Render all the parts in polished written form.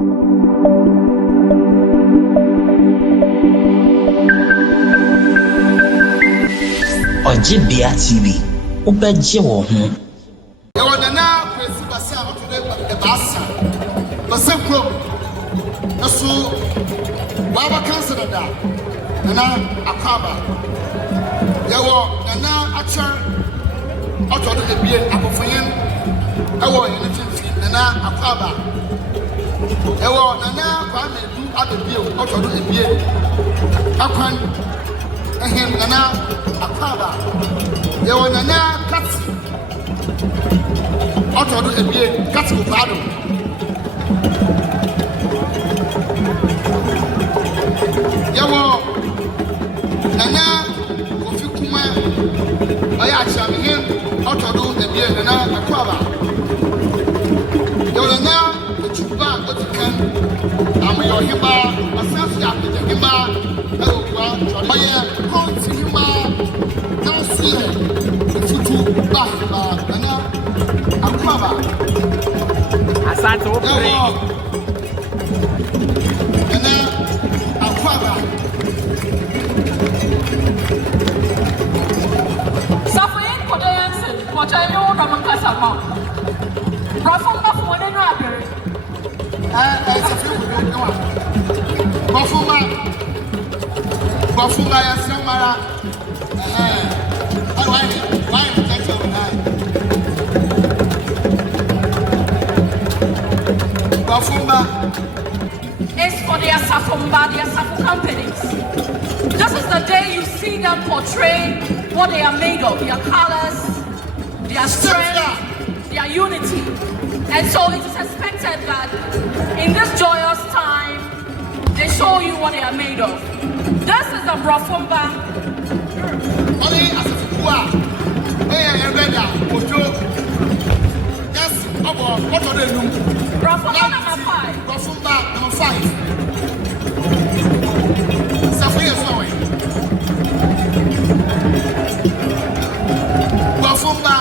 Oguaa TV, Ubegye wo ho. You want to know Kwesi basa otude the basa. Basa kro. Naso baba cancer da. Na akaba. Yawo na acha otude ebie akofoyen. Ewo yen tinfi na akaba. Ewo na kwa medu adebie otude ebie. Akwan ehem na akaba. Yawo na katsi Otodo ebie katsi kupado Yawo nana kofi kuma oya achamihem otodo ebie nana akwaba Yawo nana echuba otikan amayo himba asafu ya himba Oguaa oya konti himba Nansiye Fetu ba nana Akua Asanto Pre nana Akua Safoyen Kodayansen Kotayo Ramankasa ma Rafumba Fone no abere Safoyen Kodayansen Bafuma ya samara why Bafumba is for their Safumba, their Safu companies. This is the day you see them portray what they are made of, their colors, their strength, their unity. And so it is expected that in this joyous time, they show you what they are made of. This is the Brafumba. Only as a Akua. Hey, Rebecca, Ojo. Yes, what are they doing? Brafumba number 5. Brafumba number 5. Safoyen Sawe. Brafumba.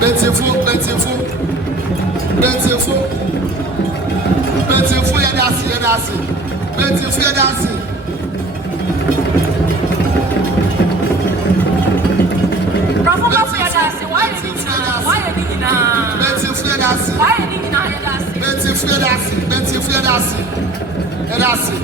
Beautiful, you're dancing. Beautiful, you're dancing. Brafumba for your dancing. Why are you doing that? Beautiful, you're dancing. Why are you doing that? Beautiful, you're dancing. You're dancing.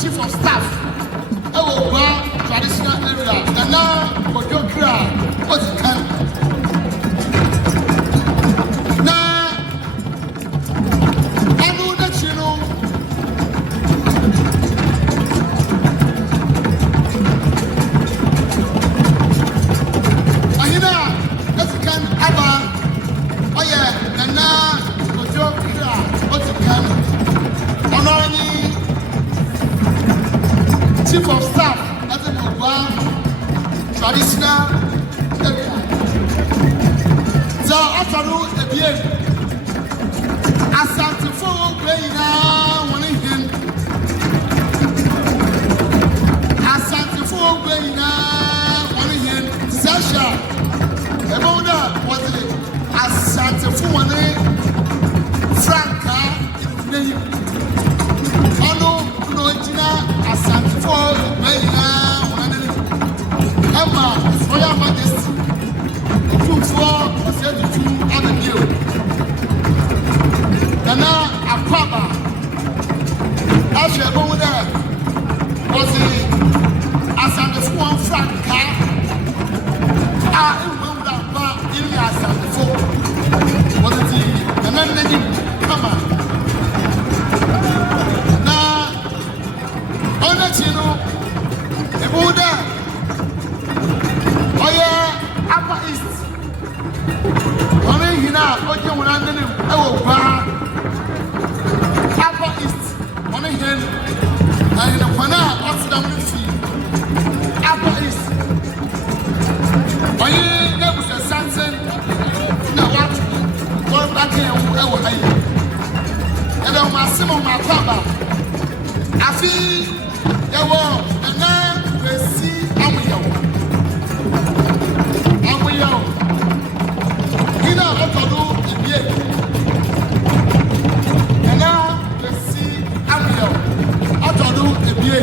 Chief of Staff, Oguaa traditional area, Nana Oguaa, what's it can? Now, I know that you know chief of staff at the Oguaa traditional area. So Atta again, Asante for playing one in Asante for playing one in Sasha. Ebona was it Asante for one Franca in the name. Ono no jina Asante for playing one in Emma, Royal Majesty. For said to other new. Nana Akua, as you go there, was it as I'm the one franca? I remember that in the Assam before. Was it and then let him come on. Now, on the channel, the border. Oh, yeah, Upper East. Now, okay, when I'm in Oguaa, Upper East, on a hill, and in a corner, what's the sea? Upper East. When you never say something, now what? Go back here, and on my Simon, my papa, I feel there were the name Kwesi, and we are. Ina otodo ibie. Ena Kwesi Abiyo. Otodo ibie.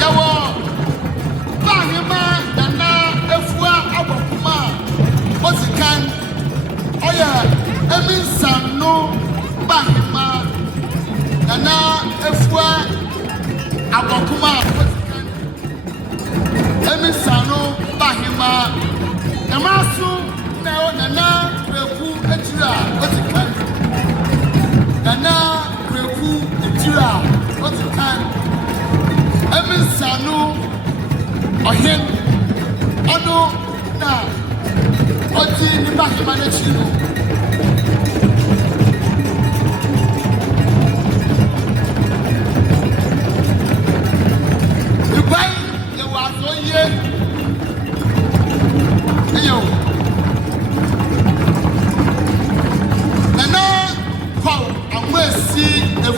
Yawo bahima nana efua abokuma. Osikan Emi sanu bahima nana efua abokuma emi sanu bahima namasu na nana preku etira otikan nana preku etira otikan emi sanu ohen ono na oti ni bahima na chiro.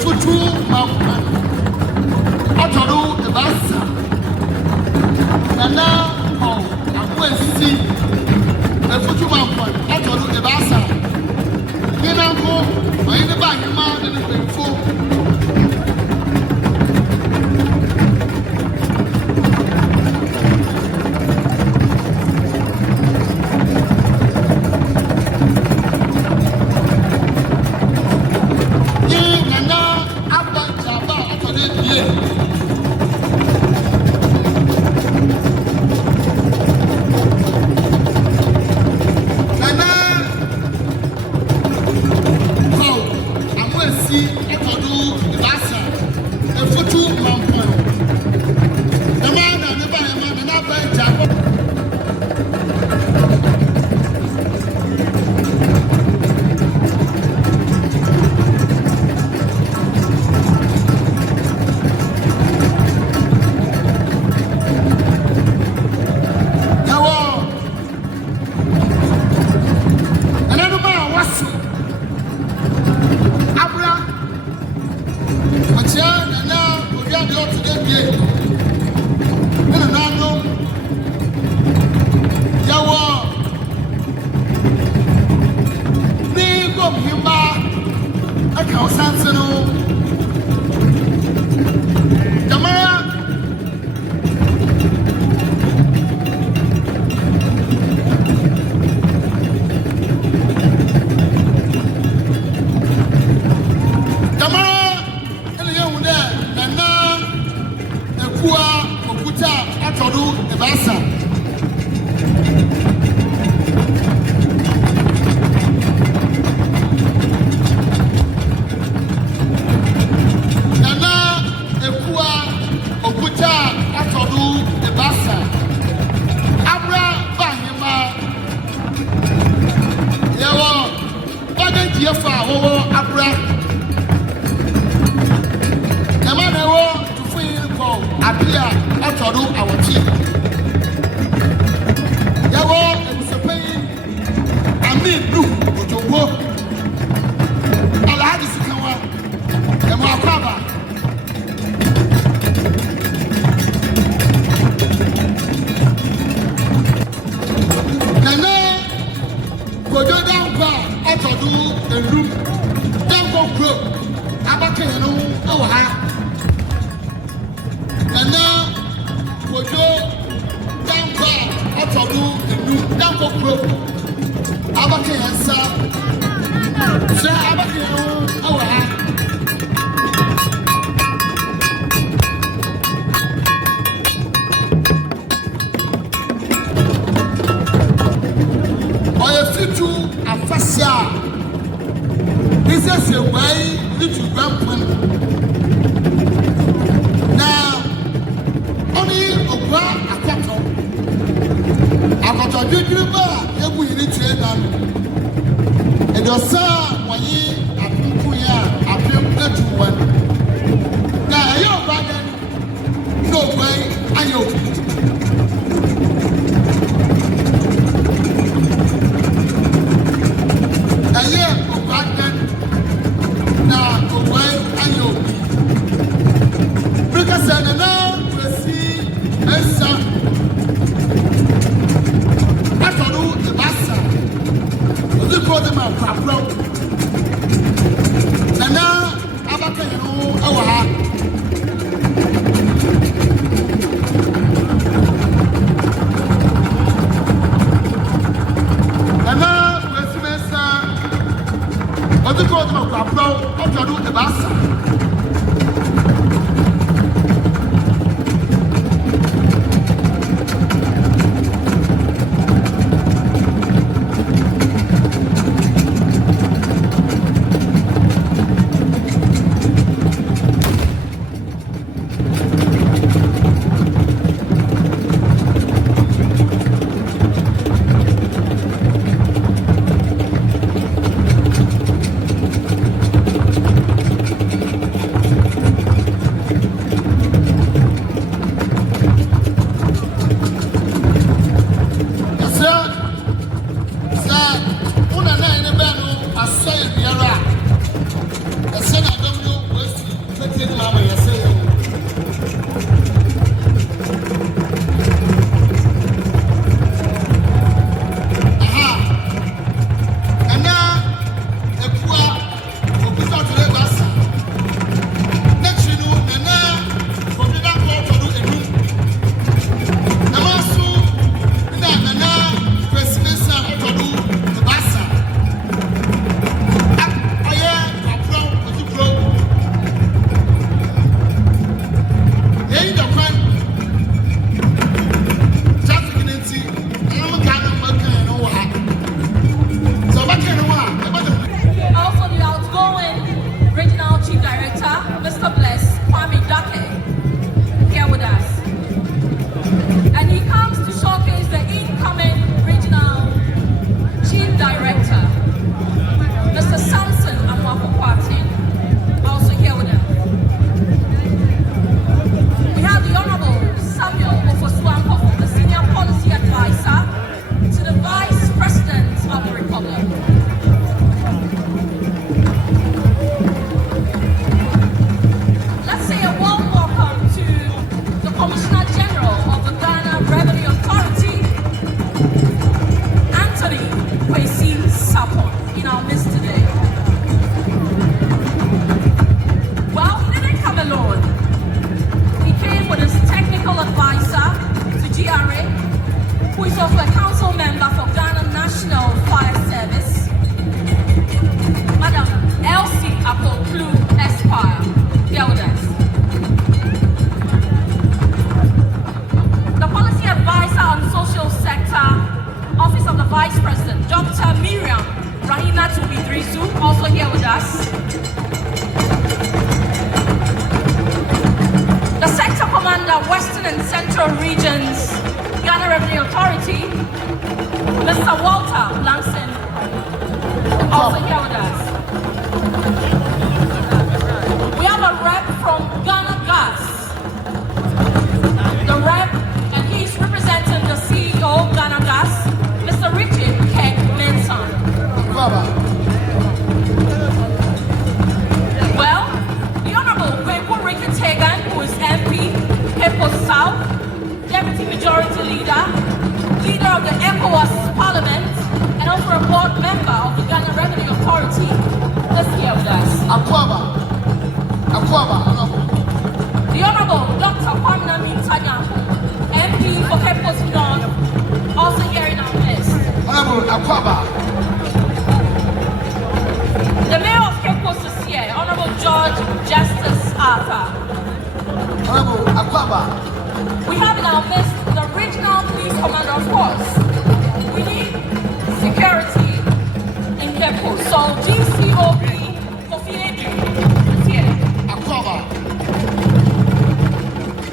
Fetu mampa otoru ebasa nana Kwesi Fetu mampa otoru ebasa ninanko ayine ba hima ne pefo Oguaa, Oguaa, Oguaa, And now, for you, down back, out of you, down for group. Abookye answer. Sir, Abookye, our Fetu afasia. This is a way to grandpa. Now, only Oguaa Akua, you deliver, you will need to end. And your son, when you are to one. Now, your brother, no way, I know. Kwesi, Esa, Atta, the Bassa, the Kodima, Pablo, and now Abookye, our and now Kwesi, Esa, the Kodima, Pablo, Atta, the Bassa. Leader of the ECOWAS Parliament, and also a board member of the Ghana Revenue Authority. Let's hear with us. Akua. The Honorable Dr. Kwame We have in our midst the regional police commander, of course. We need security in Kepo. So GCOP Kofi Edu is here.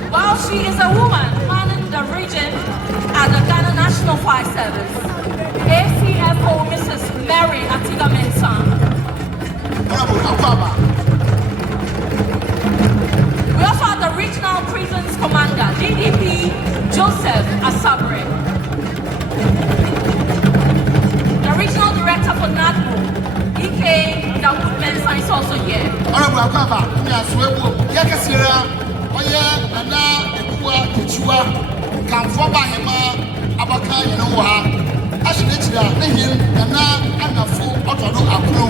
While she is a woman manning the region at the Ghana National Fire Service, ACFO Mrs. Mary Atiga Mensah. We also have the Regional Prisons Commander, DDP Joseph Asabre. The Regional Director for NADMO, EK Dawood Mensah, is also here. Honorable Akua, Yakasira, Oya, Nana, Akua, Kichua, Kamfoba Hema, Abaka, Yanoa, Ashinetira, Nehim, Nana, Anafu, Otono Akro,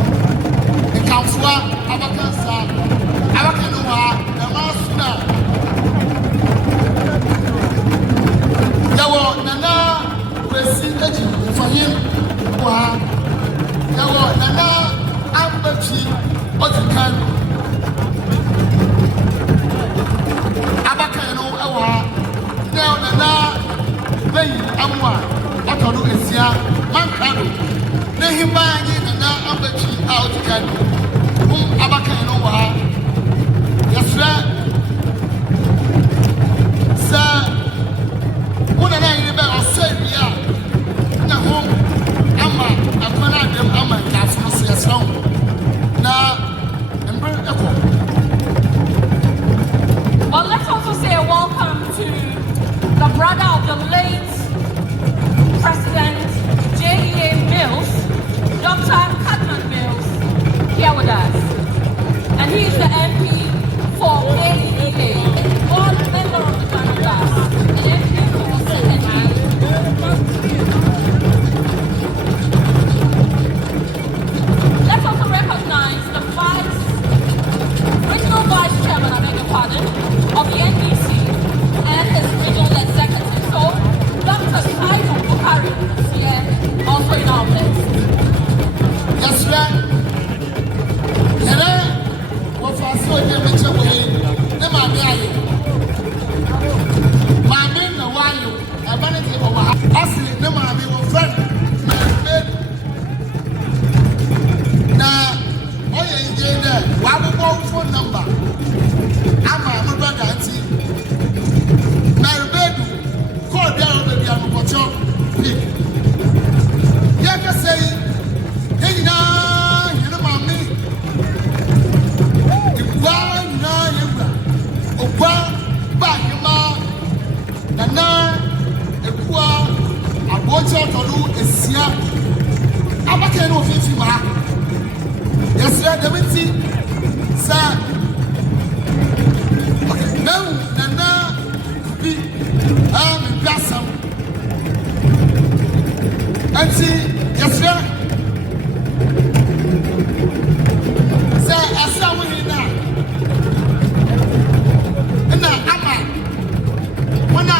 Kamfua, Abakansa, Abakanoa, Namasuna. Yawo, Nana, Kwesi, Fahim, Oguaa. Yawo, Nana, Abookye, Otukan. Abakano, Awa. Now, Nana, Bay, Amwa, Otono Esia, Mankado. Nehima, Nana, Abookye, Otukan. Abakano, yes, sir. Sir, one and I never said, yeah. No, Amma, Akua, Amma, that's not so strong. Now, and bring Echo. Well, let's also say a welcome to the brother of the late President J.E.A. Mills, Dr. Cadman Mills, here with us. And he is the MP for AEA, one member of the Ghana class, an MP for secondary. Let's also recognize the regional vice chairman, I beg your pardon, of the NDC and his regional executive. So, Dr. Saifu Bukari is here, also in our midst. Yes, sir. Hello. So they make a way. The mammy, mammy, no one, a vanity over us. The mammy will friend. Now, all you enjoy there, one phone number. I'm a brother, auntie. My bed, call down the young watcher. You can say, hey, now, you know, mammy. Oguaa, Bahima, Nana, Akua, Abookye, Otono, Esia, Abaka no fifi ma. Yes, sir, the minty, sir. Okay, now, Nana, be, Gassam. And see, yes, sir. Sir, I saw we now. Amma, when I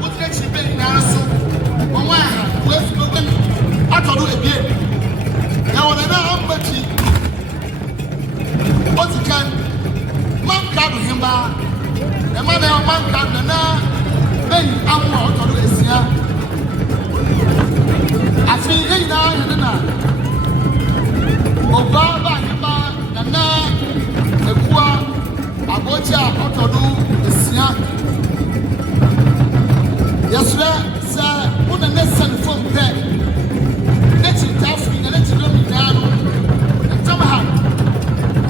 was actually being so, when I was spoken, I told you again. Now, when I know Abookye, what you can, man card him back, the man card, then I'm more to do this year. I feel hey now, you know. Oguaa, Nana, Akua, Abookye, Otono, Esia. Yes, sir, sir, one and less than from there. Let's eat Africa, and let's go down. And come on.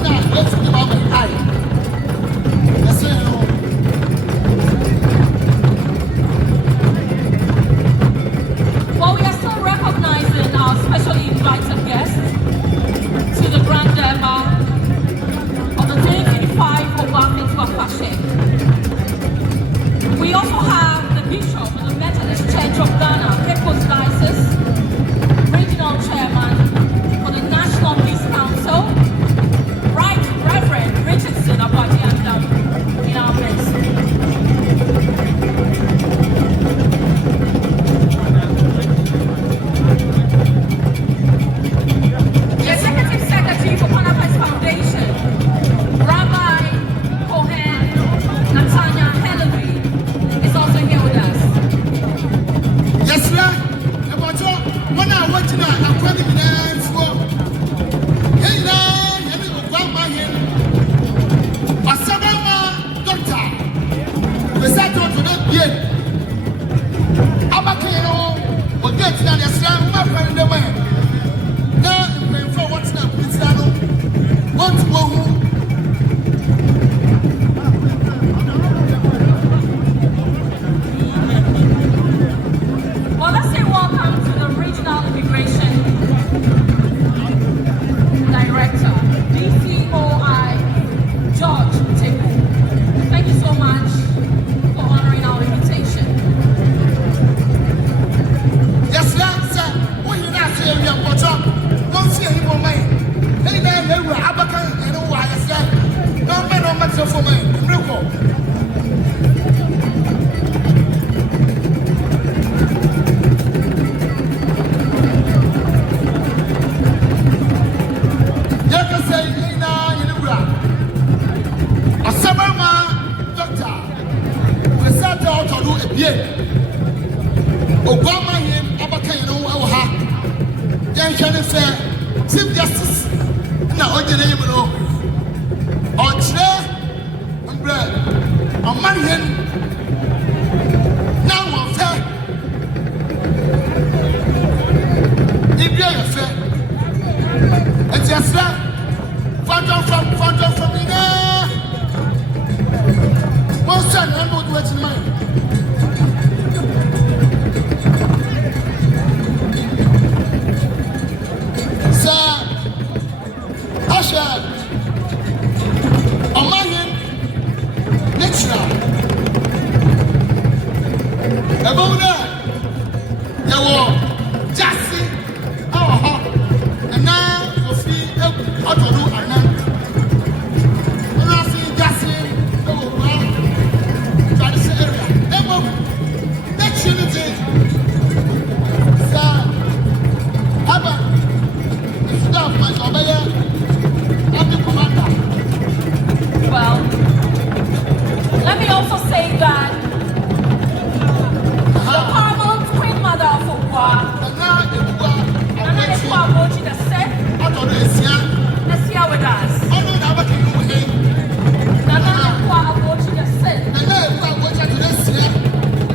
Now, let's give up an eye. Yes, sir. Well, we are still recognizing our specially invited guests to the Grand Derby of the 2025 Oguaa Fetu Akwa. We also have the Bishop of the Methodist Church of Ghana, People's Diocese, Regional Chairman for the National Peace Council, Right Reverend Richardson Abookye in our midst. The Executive Secretary for Panapais Foundation, Rabbi Cohen Natanya Hillary, said out or do a beer. Obama him, Abaka, you know, our ha. Young Johnny fair, Chief Justice. Now, what did you know? On chair and bread. On Marion. Now, one fair. If you're a fair, it's just that. Phantom from me now. One son, I'm not waiting mine. Sir, Usher, Omanian, natural. Above there, there were Jassy, and now you see how to do and now. And I see Jassy, try to say area. Next unity, sir, Abba. Well, let me also say that the paramount queen mother of Oguaa, Nana Abookye the Seth, is here with us. Nana Abookye the Seth,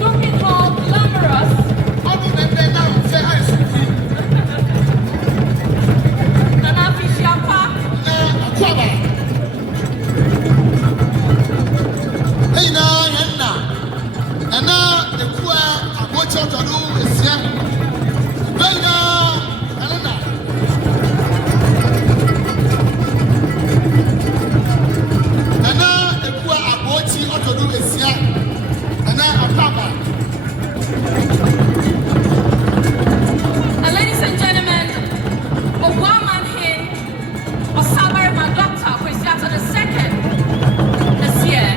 looking all glamorous. And ladies and gentlemen, Oguaa Manhin, Osabarima Dr. Kwesi Atta the second this year.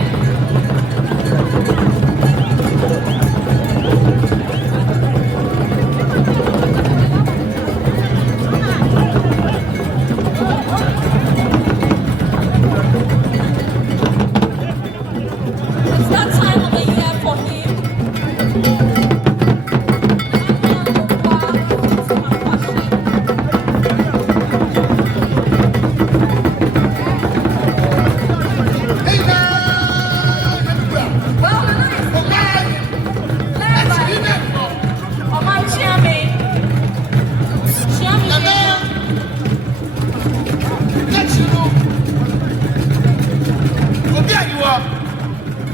It's that time of the year for him.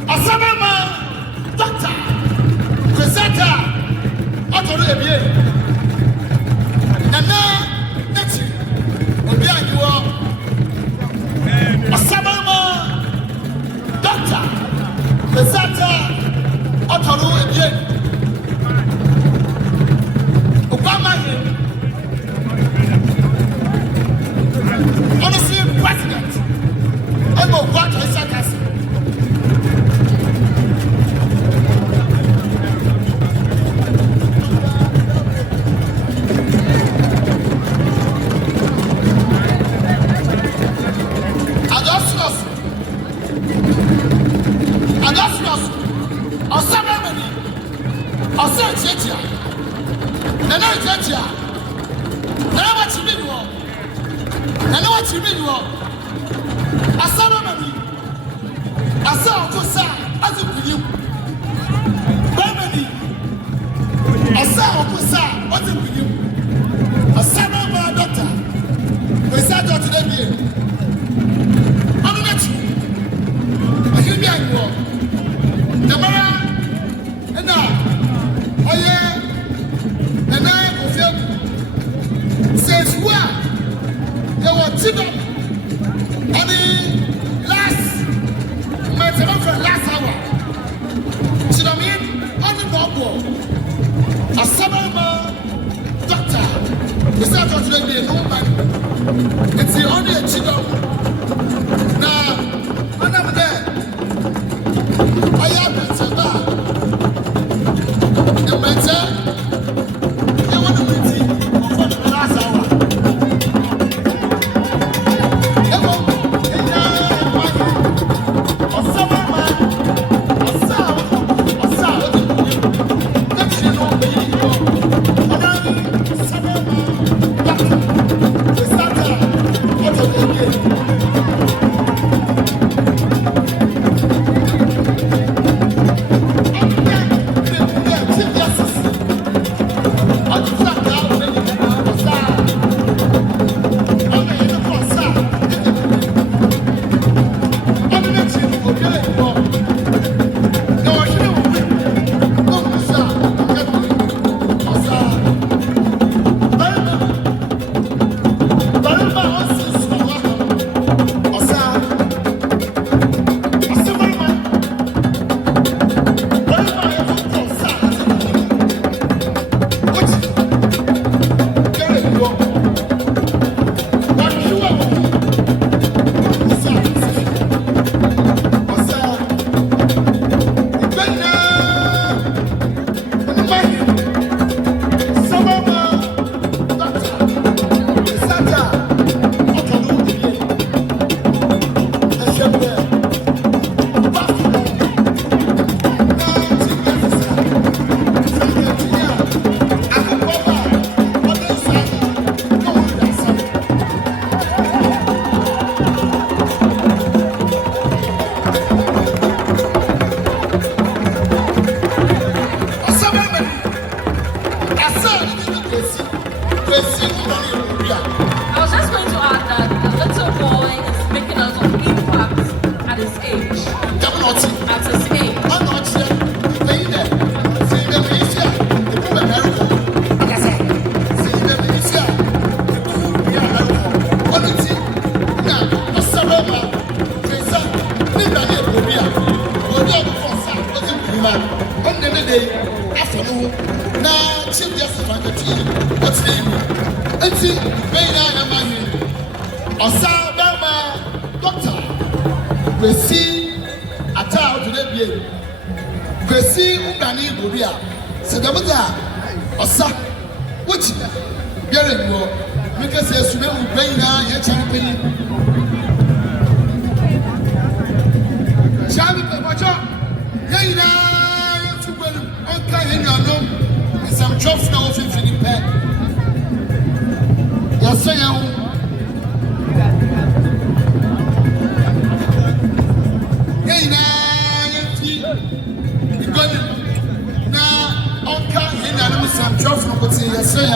Osabarima, Doctor, Presenter, Auto Ebie, Nana, Neti, Obianyo, Osabarima, Doctor, Presenter, Auto Ebie, Obama, honestly, President, I'm going to watch his sarcasm. It's the only achievement. Now, I'm there. I am the Osabarima on the day afternoon. Now, Chief Justice Frankie, what's the name? And see, Osabarima, Doctor, Kwesi, Atta today, Kwesi, Ugani, Buria, Sedabuza, Osa, which, very well, because as you know, playing now, you're champion. Charlie, watch out. Yeah, you will okay in your room. And some drops now of infinite pet. Yes, sir. Yeah, you got it. Now, okay in your room. Some drops now, but yes, sir.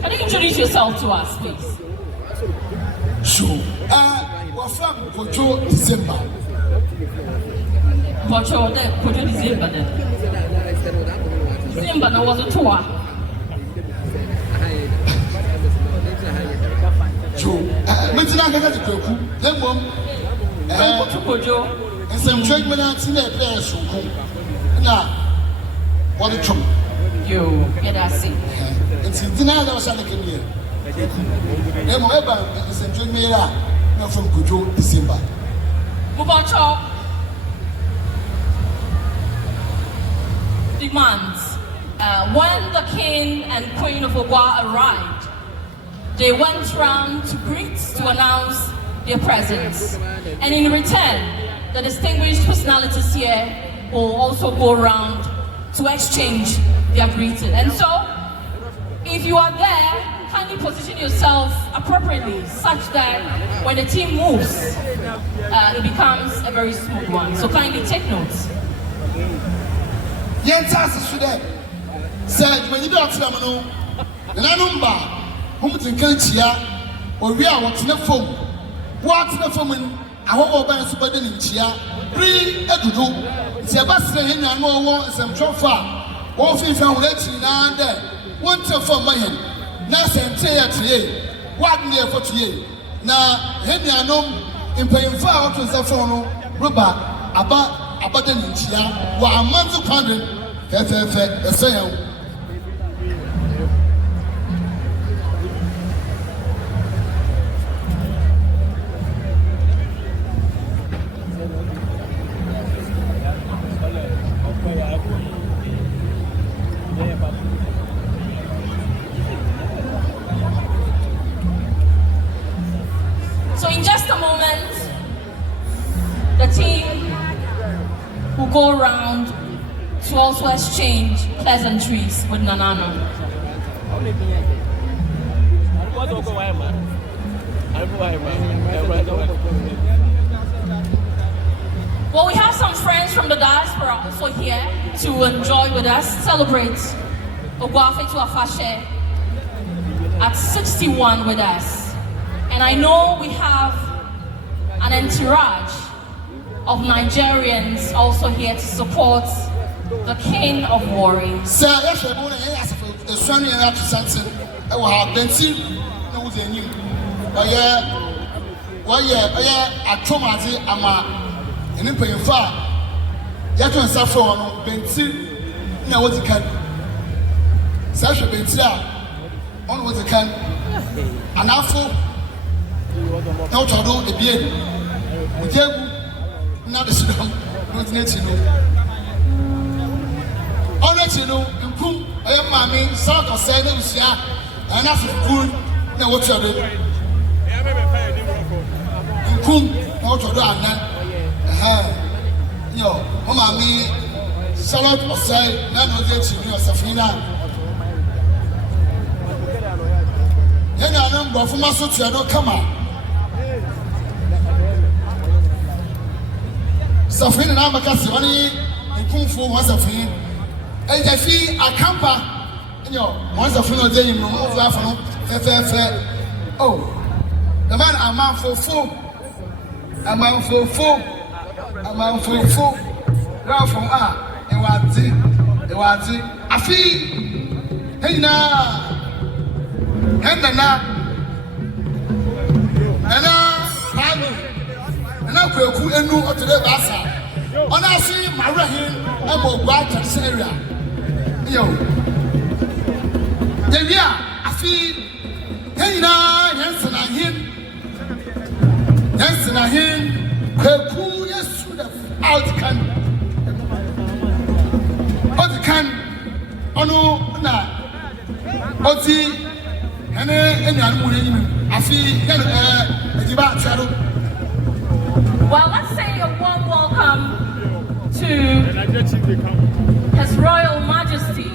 Can you introduce yourself to us, please? So, we're from Kojo, December. Kojo, December then. December, there was a tour. So, mention I got to go. Then, Kojo. And some treatment in their players. Now, what a chum. You get that seat. It's denied I was on the Kenya. Never, it's a dream from Kojo, December. Mubacho demands when the king and queen of Oguaa arrived, they went round to greet to announce their presence. And in return, the distinguished personalities here will also go around to exchange their greeting. And so, if you are there, kindly position yourself appropriately such that when the team moves, it becomes a very smooth one. So kindly take notes. Yes, today. Said when you don't tell them, and I number whom to Kenchia or we are what's the phone. What's the phone? I hope by super in Chia. Bring a do. It's a bus in and more some trophy. All things found letting now and then. One for my hand. Nasa and Tia today. What near for today? Now, Henry Anom in paying far to the phone, rubber, about the Ninja, while a month of 100, a sale. So in just a moment, the team will go around to also exchange pleasantries with Nanano. Well, we have some friends from the diaspora also here to enjoy with us, celebrate Oguaa Fetu Afashe at 61 with us. And I know we have an entourage of Nigerians also here to support the king of warriors. Sir, yes, I'm going to ask for the son and after something. I will have been seen. No, they knew. But I told my and then paying far. Yet on Saffron, Bensi, now what you can. Sasha Bensia, on what you can. An awful. Now to do a beard. With you, not the Sudan, not the Netino. All that you know, in Kum, I am mammy, South of Sadia, and after good, now what you do. In Kum, now to do that. Yo, mammy, Salad of Say, none of the children of Safina. Then I know, from my social, don't come out. Safin and Amakasi, and Kung Fu was a friend. And I feel a camper, you know, once a friend of the fair. Oh, the man a man for four, a man for four, a man for four. Ralph Ewazi. Afi. Hey na. Palo. Kweku enu otode basa. Ona si Marahin emo Oguaa Church area. Yo. Devia afi. Hey na Yansana him. Kweku yesu the outcome. Ono na oti ene anumu ni afi ejiba charo. Well, let's say a warm welcome to His Royal Majesty,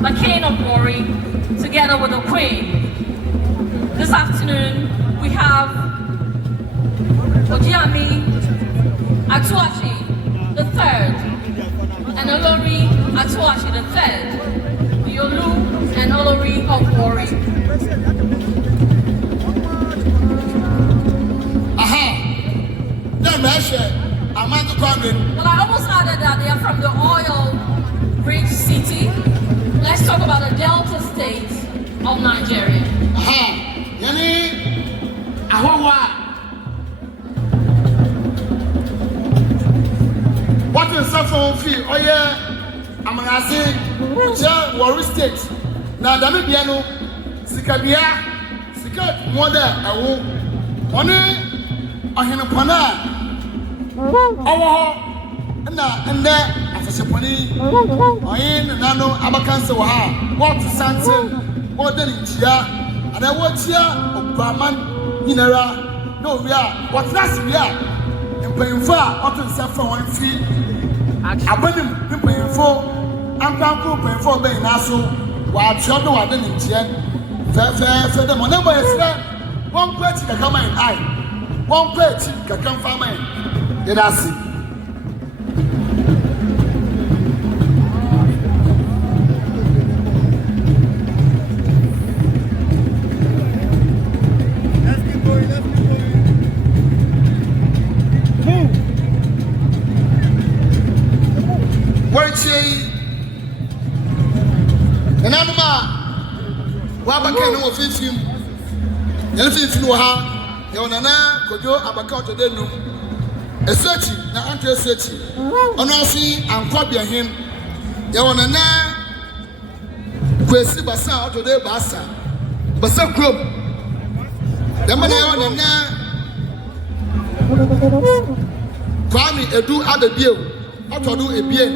the King of Glory, together with the Queen. This afternoon we have Oguaa Atuachi the third, and Olori Atuachi the third, the Olu and Olori of Glory. Well, I almost added that they are from the oil-rich city. Let's talk about the Delta state of Nigeria. What is Safon fee? Oh yeah, I'm gonna say, Warri State. Now, Damibiano, Sikabia, Sikat, Mother, Awu, One, Ahinapana, Awa, and there, as a Saponi, Oin, Nano, Abakansa, what Sanson, what the Chia, and I watch here, Obaman, Minera, no, we are, what's last we are. Paying for what is for one fee. I put him paying for, I'm paying for being also while Chodo are done in Jen. Fair, the money is there. One plate can come in eye, one plate can come from me. Did I see? Wabaka no ofifim elfifim wo ha ye onana kojo abaka to denu esechi na anto esechi ono afi ankobia him ye onana Kwesi basa to de basa club de mana ye onana kwami edu adabie otodo ebie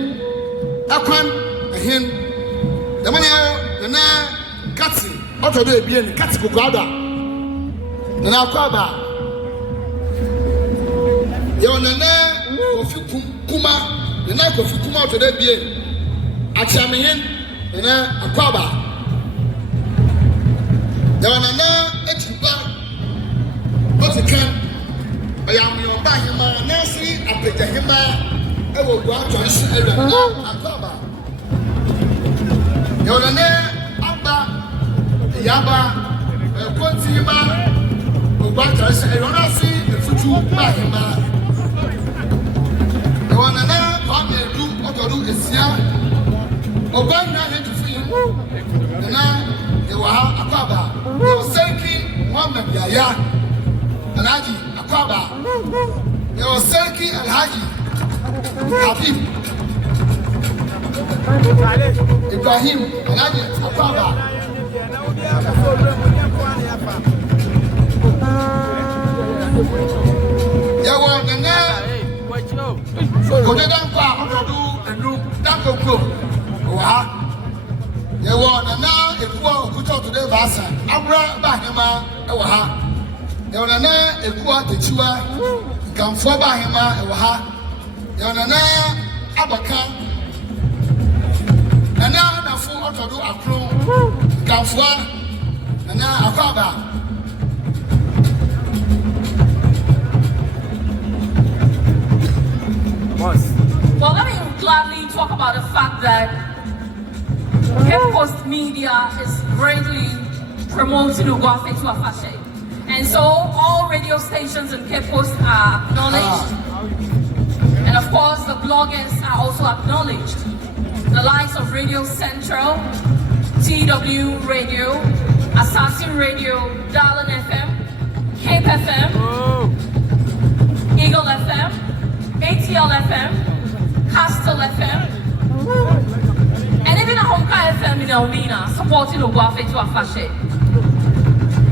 akwan ehim de mana ye na Katsi, auto do bien, Katsi Kukwada. Na Akua. Yonana Kofi Kuma, the night Kofi Kuma to the bien. Achamian, na Akua. Yonana Echiba, but it can. I am your Bahima, Nancy, Apetahima, I will go out to Akua. Yonana Yaba, Kontima, Oguaa, and when I see the Fetu Bahima, the one another partner do what to do is here. Oguaa had to feel, and now you were Akua, you were Selkie, Mohammed Yaya, and Haji, Akua, you were Selkie and Haji, Habib, Ibrahim, and Haji, Akua. Yawa nana Oje danko ododu enu danko kro wa yawa nana Akua okuta today basa abra bahema e wa ha yawa nana Akua techiwa kamfo bahema e wa ha yawa nana abaka nana nafu otodu akro kamfo nana Akua. Well, let me gladly talk about the fact that Cape Coast media is greatly promoting Oguaa Fetu Afashe. And so all radio stations in Cape Coast are acknowledged. course, the bloggers are also acknowledged. The likes of Radio Central, TW Radio, Assassin Radio, Darlin FM, Cape FM, Eagle FM, ATL FM, Castle FM, and even Ahomka FM in Elmina, supporting Oguaa Fetu Afashe.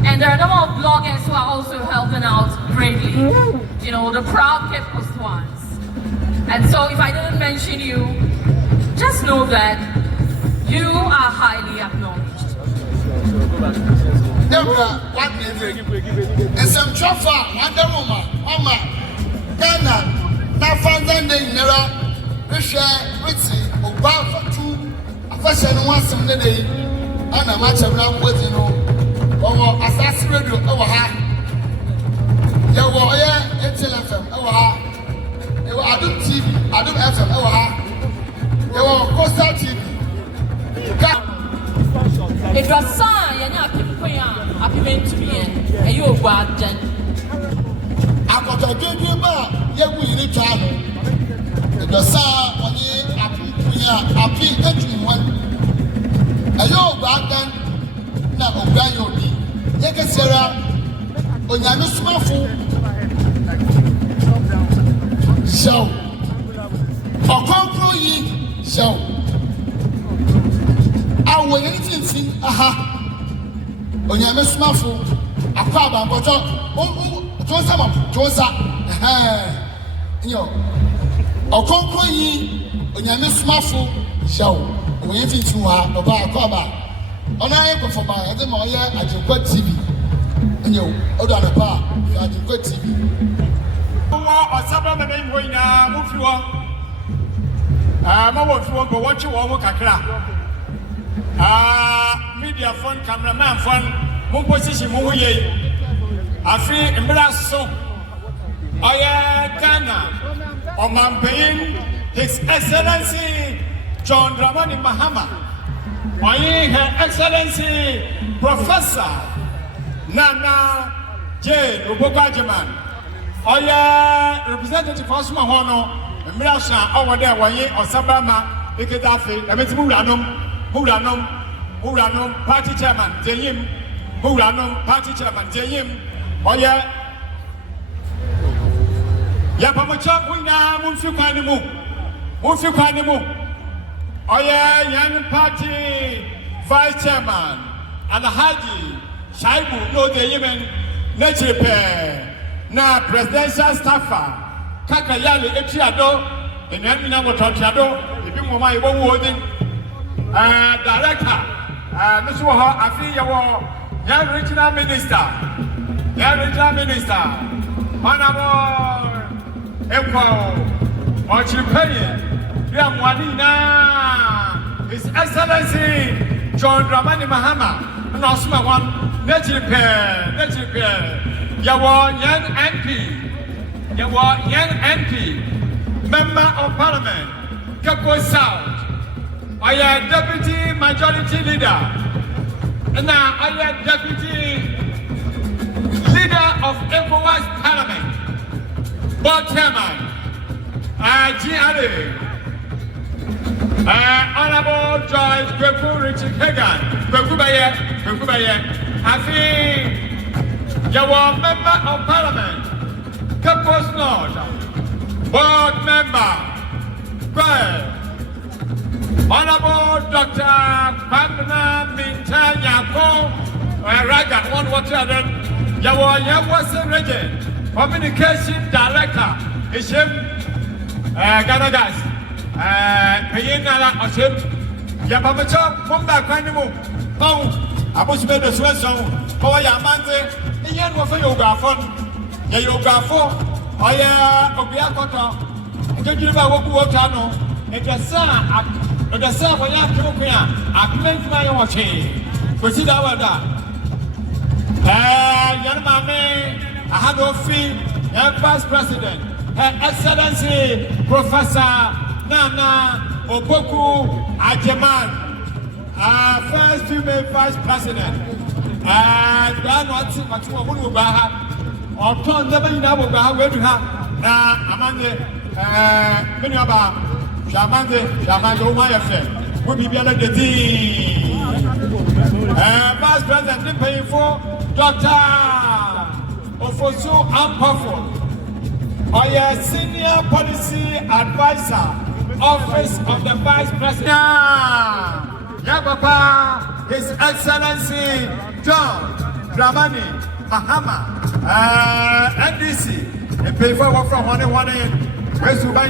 And there are a number of bloggers who are also helping out greatly. You know, the proud Cape Coast ones. And so if I didn't mention you, just know that you are highly acknowledged. Deborah, what is it? And some chauffeur, Wonder Woman, Mama, Ghana, Nafanzan de Nera, Risha, Ritzy, Oguaa Fetu, a fashion once in the day, and a match around with you know, or Assassin Radio over her. You were here, ATL FM over her. You were Adum TV, Adum FM over her. You were Coastal TV. It was signed, and I meant to be in, and you were bad. I got a good rumor, you will need to have it. The sign on you, I feel everyone. And you're bad then, now Oguaa, you can say, on your new smartphone. So, a concrete show. I will anything see, aha. On your new smartphone, Akua, but Tosa, you know, a concrete on your new smartphone show. When you think you are about Akua, on I go for my other more at your good TV. And you, other than a bar, at your good TV. Osabarima name going now, move you on. I'm over for what you want, Akua. Media phone, cameraman phone, one position, Muye. I feel embarrassed so. Ghana, Oman His Excellency John Dramani Mahama. Her Excellency Professor Nana J. Oguaa. Representative Osuma Hono, Mirasha over there, Osabarima, Ikedafi, Huranum, Party Chairman, Jayim, Huranum, Party Chairman, Jayim, Yapamacha, Wina, Munfu Kwanimu, Young Party Vice Chairman, and Haji, Shaibu, no, the Yemen, Nature Pair. Na presidential staffer Kakayali Echiado in Emina Wototiado, if you want my wording, director, Mr. Afi, young regional minister, Honorable Akua, or Chipay, Yamwanina, His Excellency John Dramani Mahama, and Osuma one, Nature Pair. Yawa young MP, Member of Parliament, Akua South. I am Deputy Majority Leader. And now I am Deputy Leader of ECOWAS Parliament. Board Chairman, GRA. Honorable George Kweku Richard Hagan. Kweku Baye. I feel Yawa Member of Parliament, Cape Coast North, Board Member, Honorable Dr. Kwabena Mintanyako, Raga, one water, Yawa Region, Communication Director, Ishim, Ganagas, Payinala Oshim, Yapamacho, Pumba Kwanimu, Abushme the Swenson, Yamante. Yen was a yoga phone, a yoga phone, Oguaa Koto, Jujuma Wokuotano, and the son for Yakuya, I meant my own chain. Consider that. Young man, I had no fee, young Vice President, Her Excellency Professor Nana Opoku Ajeman, first female Vice President. And I'm not seeing much more Oguaa. Or turn never in Oguaa, where to have Amanda Miniaba, Shamande, my friend, will be the other day. Vice President, didn't pay for Dr. Ofosu Ampafo, or Senior Policy Advisor, Office of the Vice President. Yeah, Papa, His Excellency John Dramani Mahama, NDC, and pay for work from one end. Where's Dubai?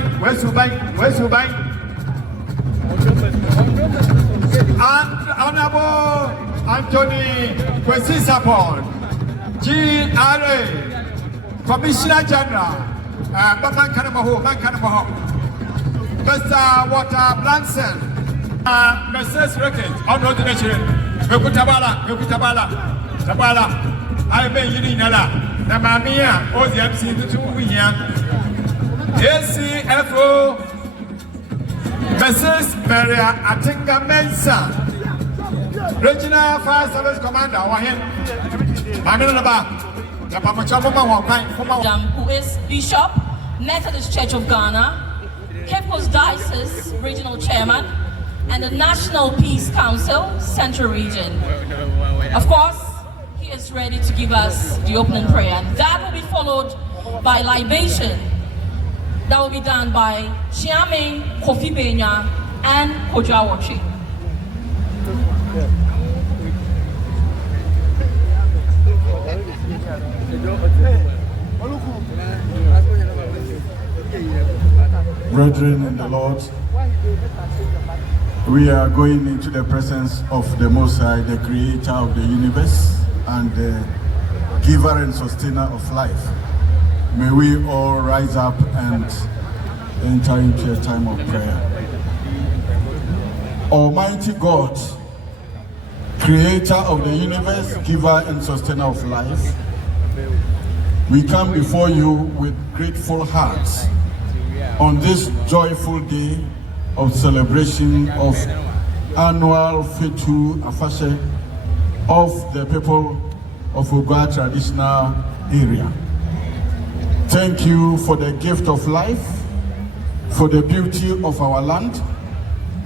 And Honorable Anthony Kwesi Sapon, GRA, Commissioner General, Man Kanamaho, Mr. Water Blanson, Mrs. Rickett, on road to the children, Tabala, I may you nala, Namamia, OZMC, the 2 years. ACFO, Mrs. Maria Atinga Mensa, Regional Fire Service Commander, who is Bishop, Methodist Church of Ghana, Cape Coast Diocese Regional Chairman, and the National Peace Council Central Region. Of course, he is ready to give us the opening prayer, and that will be followed by libation. That will be done by Chiame Kofi Benya and Oguaa. Brethren in the Lord, we are going into the presence of the Most High, the Creator of the universe and the Giver and Sustainer of life. May we all rise up and enter into a time of prayer. Almighty God, Creator of the universe, Giver and Sustainer of life, we come before you with grateful hearts on this joyful day of celebration of annual Fetu Afashe of the people of Oguaa traditional area. Thank you for the gift of life, for the beauty of our land,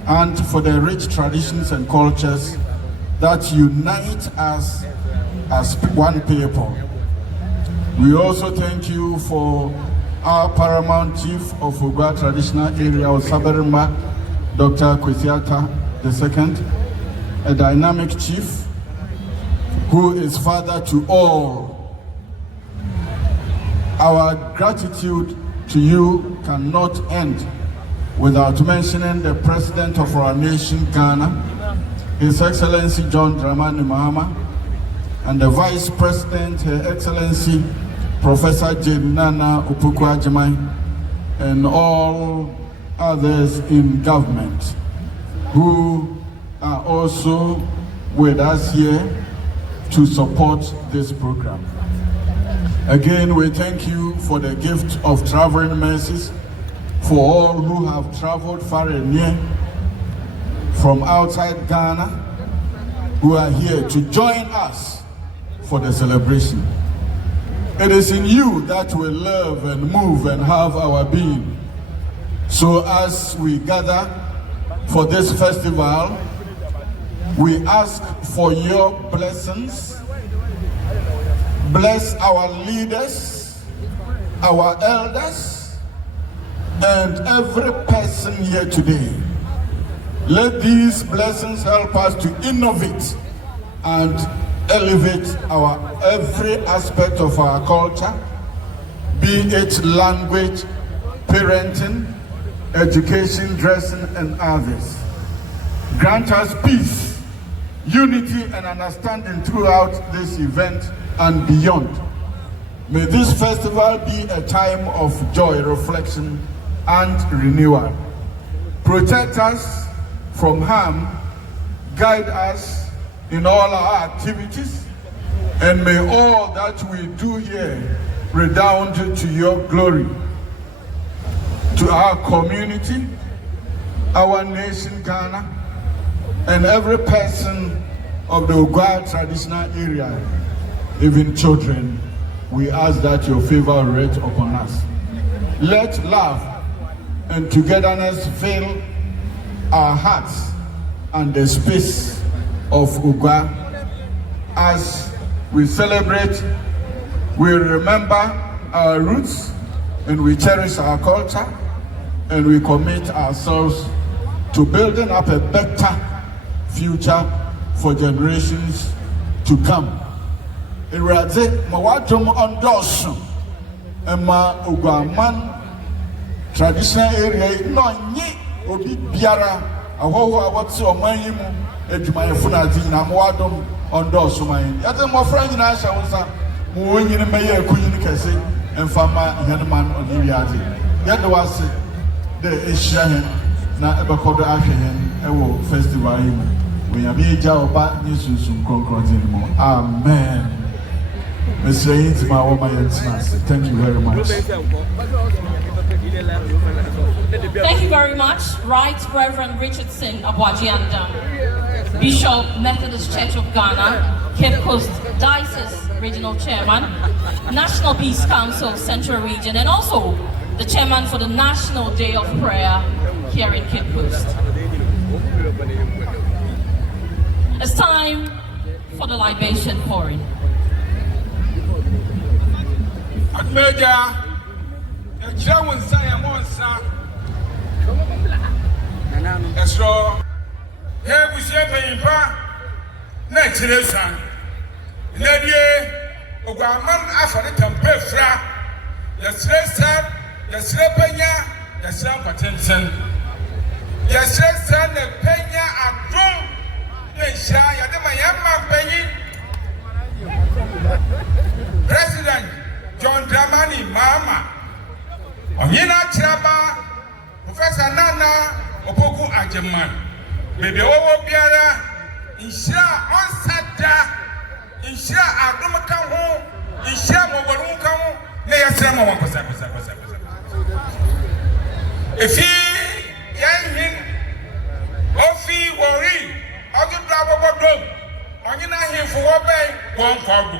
and for the rich traditions and cultures that unite us as one people. We also thank you for our paramount chief of Oguaa traditional area, Osabarima, Dr. Kwesi Atta II, a dynamic chief who is father to all. Our gratitude to you cannot end without mentioning the President of our nation, Ghana, His Excellency John Dramani Mahama, and the Vice President, Her Excellency Professor Jane Nana Opoku-Agyeman, and all others in government who are also with us here to support this program. Again, we thank you for the gift of traveling mercies for all who have traveled far and near from outside Ghana, who are here to join us for the celebration. It is in you that we live and move and have our being. So as we gather for this festival, we ask for your blessings. Bless our leaders, our elders, and every person here today. Let these blessings help us to innovate and elevate our every aspect of our culture, be it language, parenting, education, dressing, and others. Grant us peace, unity, and understanding throughout this event and beyond. May this festival be a time of joy, reflection, and renewal. Protect us from harm, guide us in all our activities, and may all that we do here redound to your glory. To our community, our nation, Ghana, and every person of the Oguaa traditional area, even children, we ask that your favor rest upon us. Let love, and togetherness fill our hearts and the space of Oguaa. As we celebrate, we remember our roots and we cherish our culture and we commit ourselves to building up a better future for generations to come. Irade mawadom ondoso ema Oguaa traditional area no nyi obi biara ahoho awotse oman yi mu adwumayefo na adi na mawadom ondoso man yate mo fra nyina hya wonsa mo wonyine meye akunyin kese emfama yanman odi ade yade wase de ehia hen na ebekodo ahwe hen ewo festival yi mu we eja oba nyesusun konkrodin mo amen. Mr. Intima Womayantinas, thank you very much. Thank you very much, Right Reverend Richardson Abookye, Bishop Methodist Church of Ghana, Cape Coast Diocese Regional Chairman, National Peace Council Central Region, and also the Chairman for the National Day of Prayer here in Cape Coast. It's time for the libation pouring. Admeja, Jawon Sayamonsa, Esro, here we say, Papa, Natural Son, Lady Oguaa after the Tempefra, the Sressan, the Srepenya, the Sam Patenson, the Sressan, the Penya, and Drum, the Shire, the Mayama Penny, President John Dramani Mama, Onyina Chaba, Professor Nana Opoku Ajeman, Baby Owo Biara, Insha Onsada, Insha Adumakan, Insha Mogorukan, Nayasama 1%. If he Yan Ofi Wori, Ogi Bravo Dog, Onyina him for Obey, one call.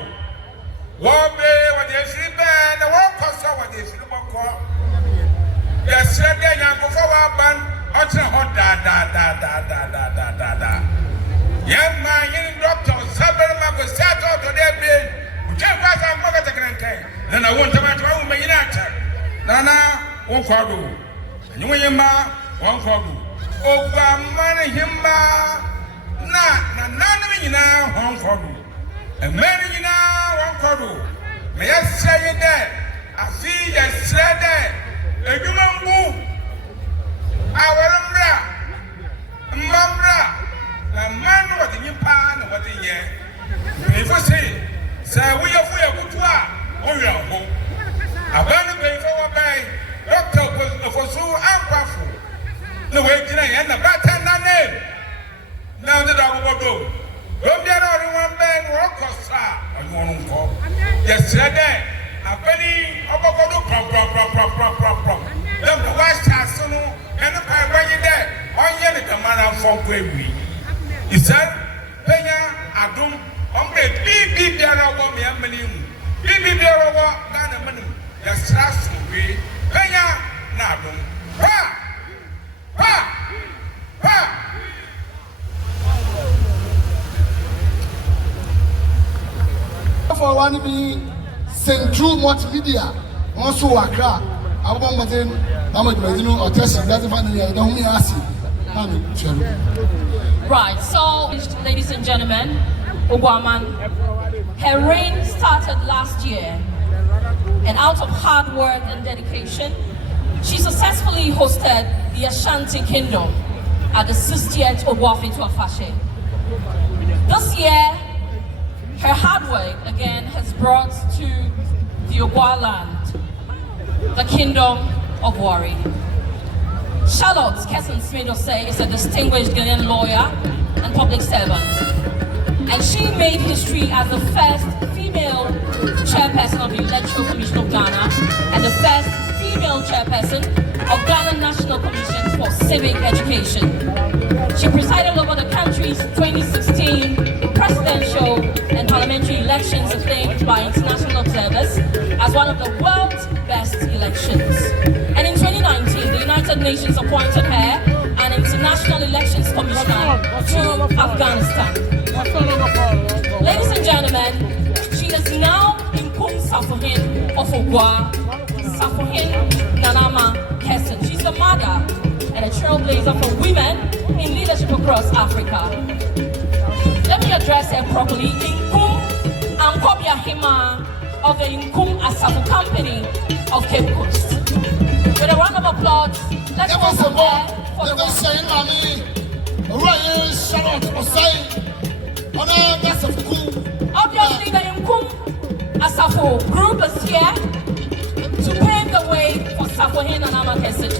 What be what they sleep and the one cost what they sleep on call. Yes, said they young before our band, until hot da. Young man, young doctor, Osabarima was sat out to their bed. We can't pass our mother to Grand Tank. Then I want to match my woman in attack. Nana, one call. And you and ma, one call. Oguaa money himba. None of you now, one call. And many you now won't call. May I say that? I see you said that. A human move. Our Mambra. A man what in your pan, what in ye. If I say, we are for your Akua, we are home. I want to pay for a bay. Doctor was for so unpowerful. The way today and the brattan name. Now the dog will go. Don't get on one bed, walk or stop. I want to call. Yes, sir. A penny of a good prop. Then the West has no and the pie when you're there. On yelling the man from Kwesi. He said, Penya, Adum, Ombre, Bibi, there are me a million. Bibi, there are Ghana money. Yes, that's the way. Penya, Nadum. Ha! For one be Central Multimedia, also Accra. I want to or test Right, so ladies and gentlemen, Oguaa, her reign started last year, and out of hard work and dedication, she successfully hosted the Ashanti Kingdom at the 60th Oguaa Fetu Afashe. This year, her hard work again has brought to the Oguaa land the Kingdom of Warri. Charlotte Kesson-Smith-Osei is a distinguished Ghanaian lawyer and public servant, and she made history as the first female chairperson of the Electoral Commission of Ghana and the first female chairperson of Ghana National Commission for Civic Education. She presided over the country's 2016 presidential and parliamentary elections acclaimed by international observers as one of the world's best elections. And in 2019, the United United Nations appointed her an international elections commissioner to Afghanistan. Ladies and gentlemen, she is now in Kum Safohin of Oguaa, Safohin Nanama Kesson. She's the mother and a trailblazer for women in leadership across Africa. Let me address her properly. Inkum Ankobia Hima of the Inkum Asafu Company of Cape Coast. With a round of applause, let's welcome her for the Obviously, the Inkum Asafu group is here to pave the way for Safohin and Amakesich.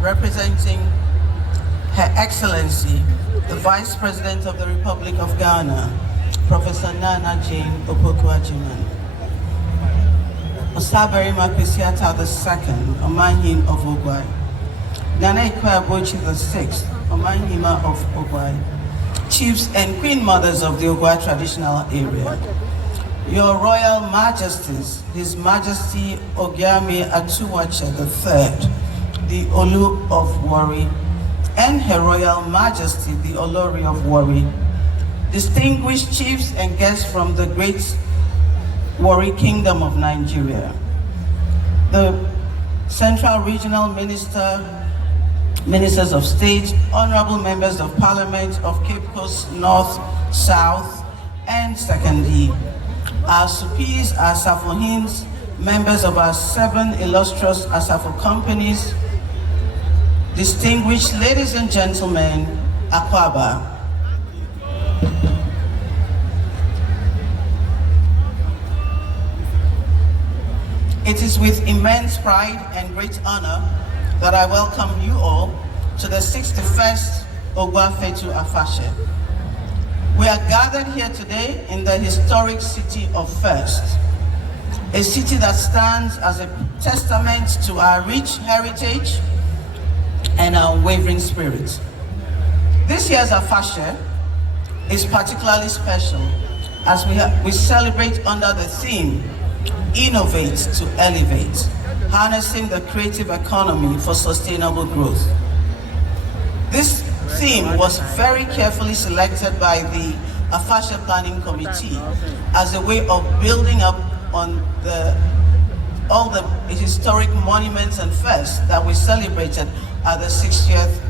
Representing Her Excellency, the Vice President of the Republic of Ghana, Professor Nana Jane Opoku-Agyeman. Osabarima Kwesi Atta II, Omanhin of Oguaa. Nana Abookye VI, Omanhima of Oguaa. Chiefs and Queen Mothers of the Oguaa traditional area. Your Royal Majesties, His Majesty Oguaa Atuwache III, the Olu of Warri, and Her Royal Majesty, the Olori of Warri, distinguished chiefs and guests from the great Warri Kingdom of Nigeria, the Central Regional Ministers of State, honorable members of Parliament of Cape Coast North, South, and secondly, our superiors, our Safohins, members of our 7 illustrious Asafo companies, distinguished ladies and gentlemen, Akua. It is with immense pride and great honor that I welcome you all to the 61st Oguaa Fetu Afashe. We are gathered here today in the historic city of First, a city that stands as a testament to our rich heritage and our unwavering spirit. This year's Afashe is particularly special as we celebrate under the theme, Innovate to Elevate, harnessing the creative economy for sustainable growth. This theme was very carefully selected by the Afashe Planning Committee as a way of building up on all the historic monuments and firsts that we celebrated at the 60th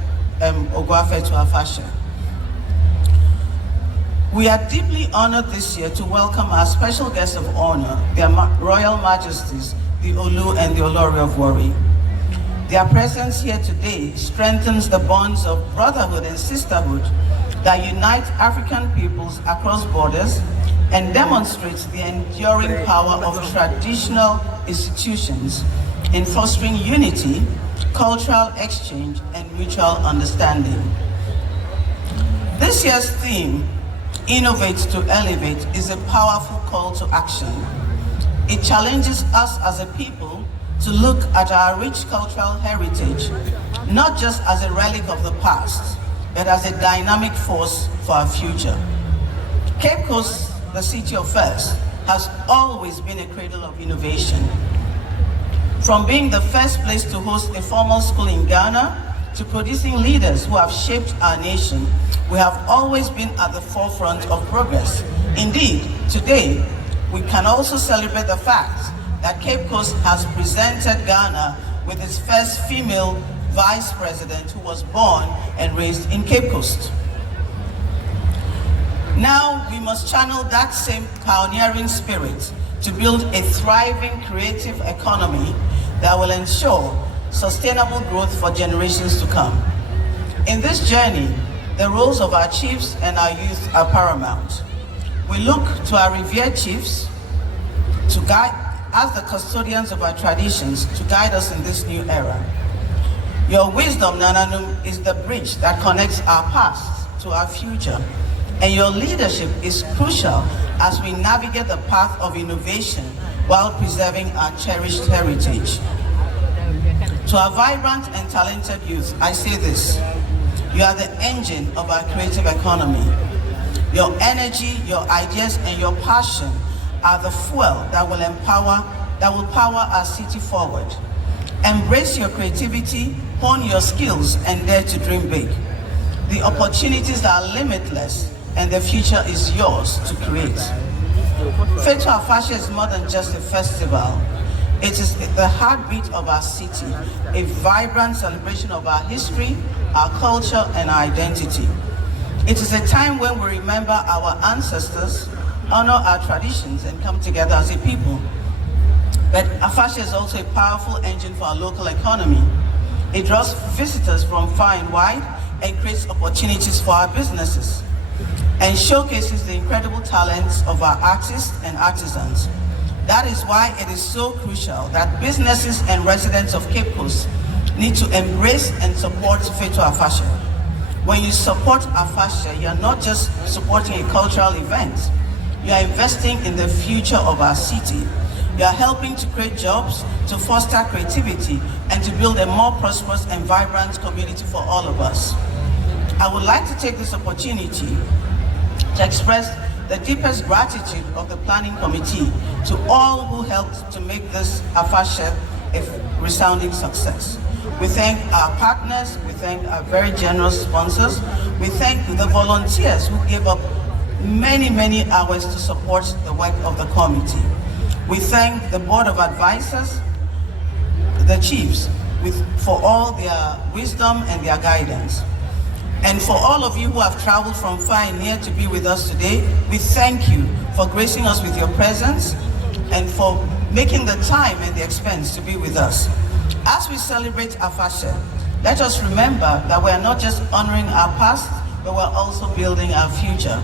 Oguaa Fetu Afashe. We are deeply honored this year to welcome our special guests of honor, their Royal Majesties, the Olu and the Olori of Warri. Their presence here today strengthens the bonds of brotherhood and sisterhood that unite African peoples across borders and demonstrates the enduring power of traditional institutions in fostering unity, cultural exchange, and mutual understanding. This year's theme, Innovate to Elevate, is a powerful call to action. It challenges us as a people to look at our rich cultural heritage, not just as a relic of the past, but as a dynamic force for our future. Cape Coast, the city of First, has always been a cradle of innovation. From being the first place to host a formal school in Ghana, to producing leaders who have shaped our nation, we have always been at the forefront of progress. Indeed, today, we can also celebrate the fact that Cape Coast has presented Ghana with its first female vice president who was born and raised in Cape Coast. Now, we must channel that same pioneering spirit to build a thriving creative economy that will ensure sustainable growth for generations to come. In this journey, the roles of our chiefs and our youth are paramount. We look to our revered chiefs to guide, as the custodians of our traditions, to guide us in this new era. Your wisdom, Nananum, is the bridge that connects our past to our future, and your leadership is crucial as we navigate the path of innovation while preserving our cherished heritage. To our vibrant and talented youth, I say this: you are the engine of our creative economy. Your energy, your ideas, and your passion are the fuel that will power our city forward. Embrace your creativity, hone your skills, and dare to dream big. The opportunities are limitless, and the future is yours to create. Fetu Afashe is more than just a festival. It is the heartbeat of our city, a vibrant celebration of our history, our culture, and our identity. It is a time when we remember our ancestors, honor our traditions, and come together as a people. But Afashe is also a powerful engine for our local economy. It draws visitors from far and wide and creates opportunities for our businesses, and showcases the incredible talents of our artists and artisans. That is why it is so crucial that businesses and residents of Cape Coast need to embrace and support Fetu Afashe. When you support Afashe, you are not just supporting a cultural event, you are investing in the future of our city. You are helping to create jobs, to foster creativity, and to build a more prosperous and vibrant community for all of us. I would like to take this opportunity to express the deepest gratitude of the planning committee to all who helped to make this Afashe a resounding success. We thank our partners, we thank our very generous sponsors, we thank the volunteers who gave up many, many hours to support the work of the committee. We thank the board of advisors, the chiefs, for all their wisdom and their guidance. And for all of you who have traveled from far and near to be with us today, we thank you for gracing us with your presence and for making the time and the expense to be with us. As we celebrate Afashe, let us remember that we are not just honoring our past, but we're also building our future.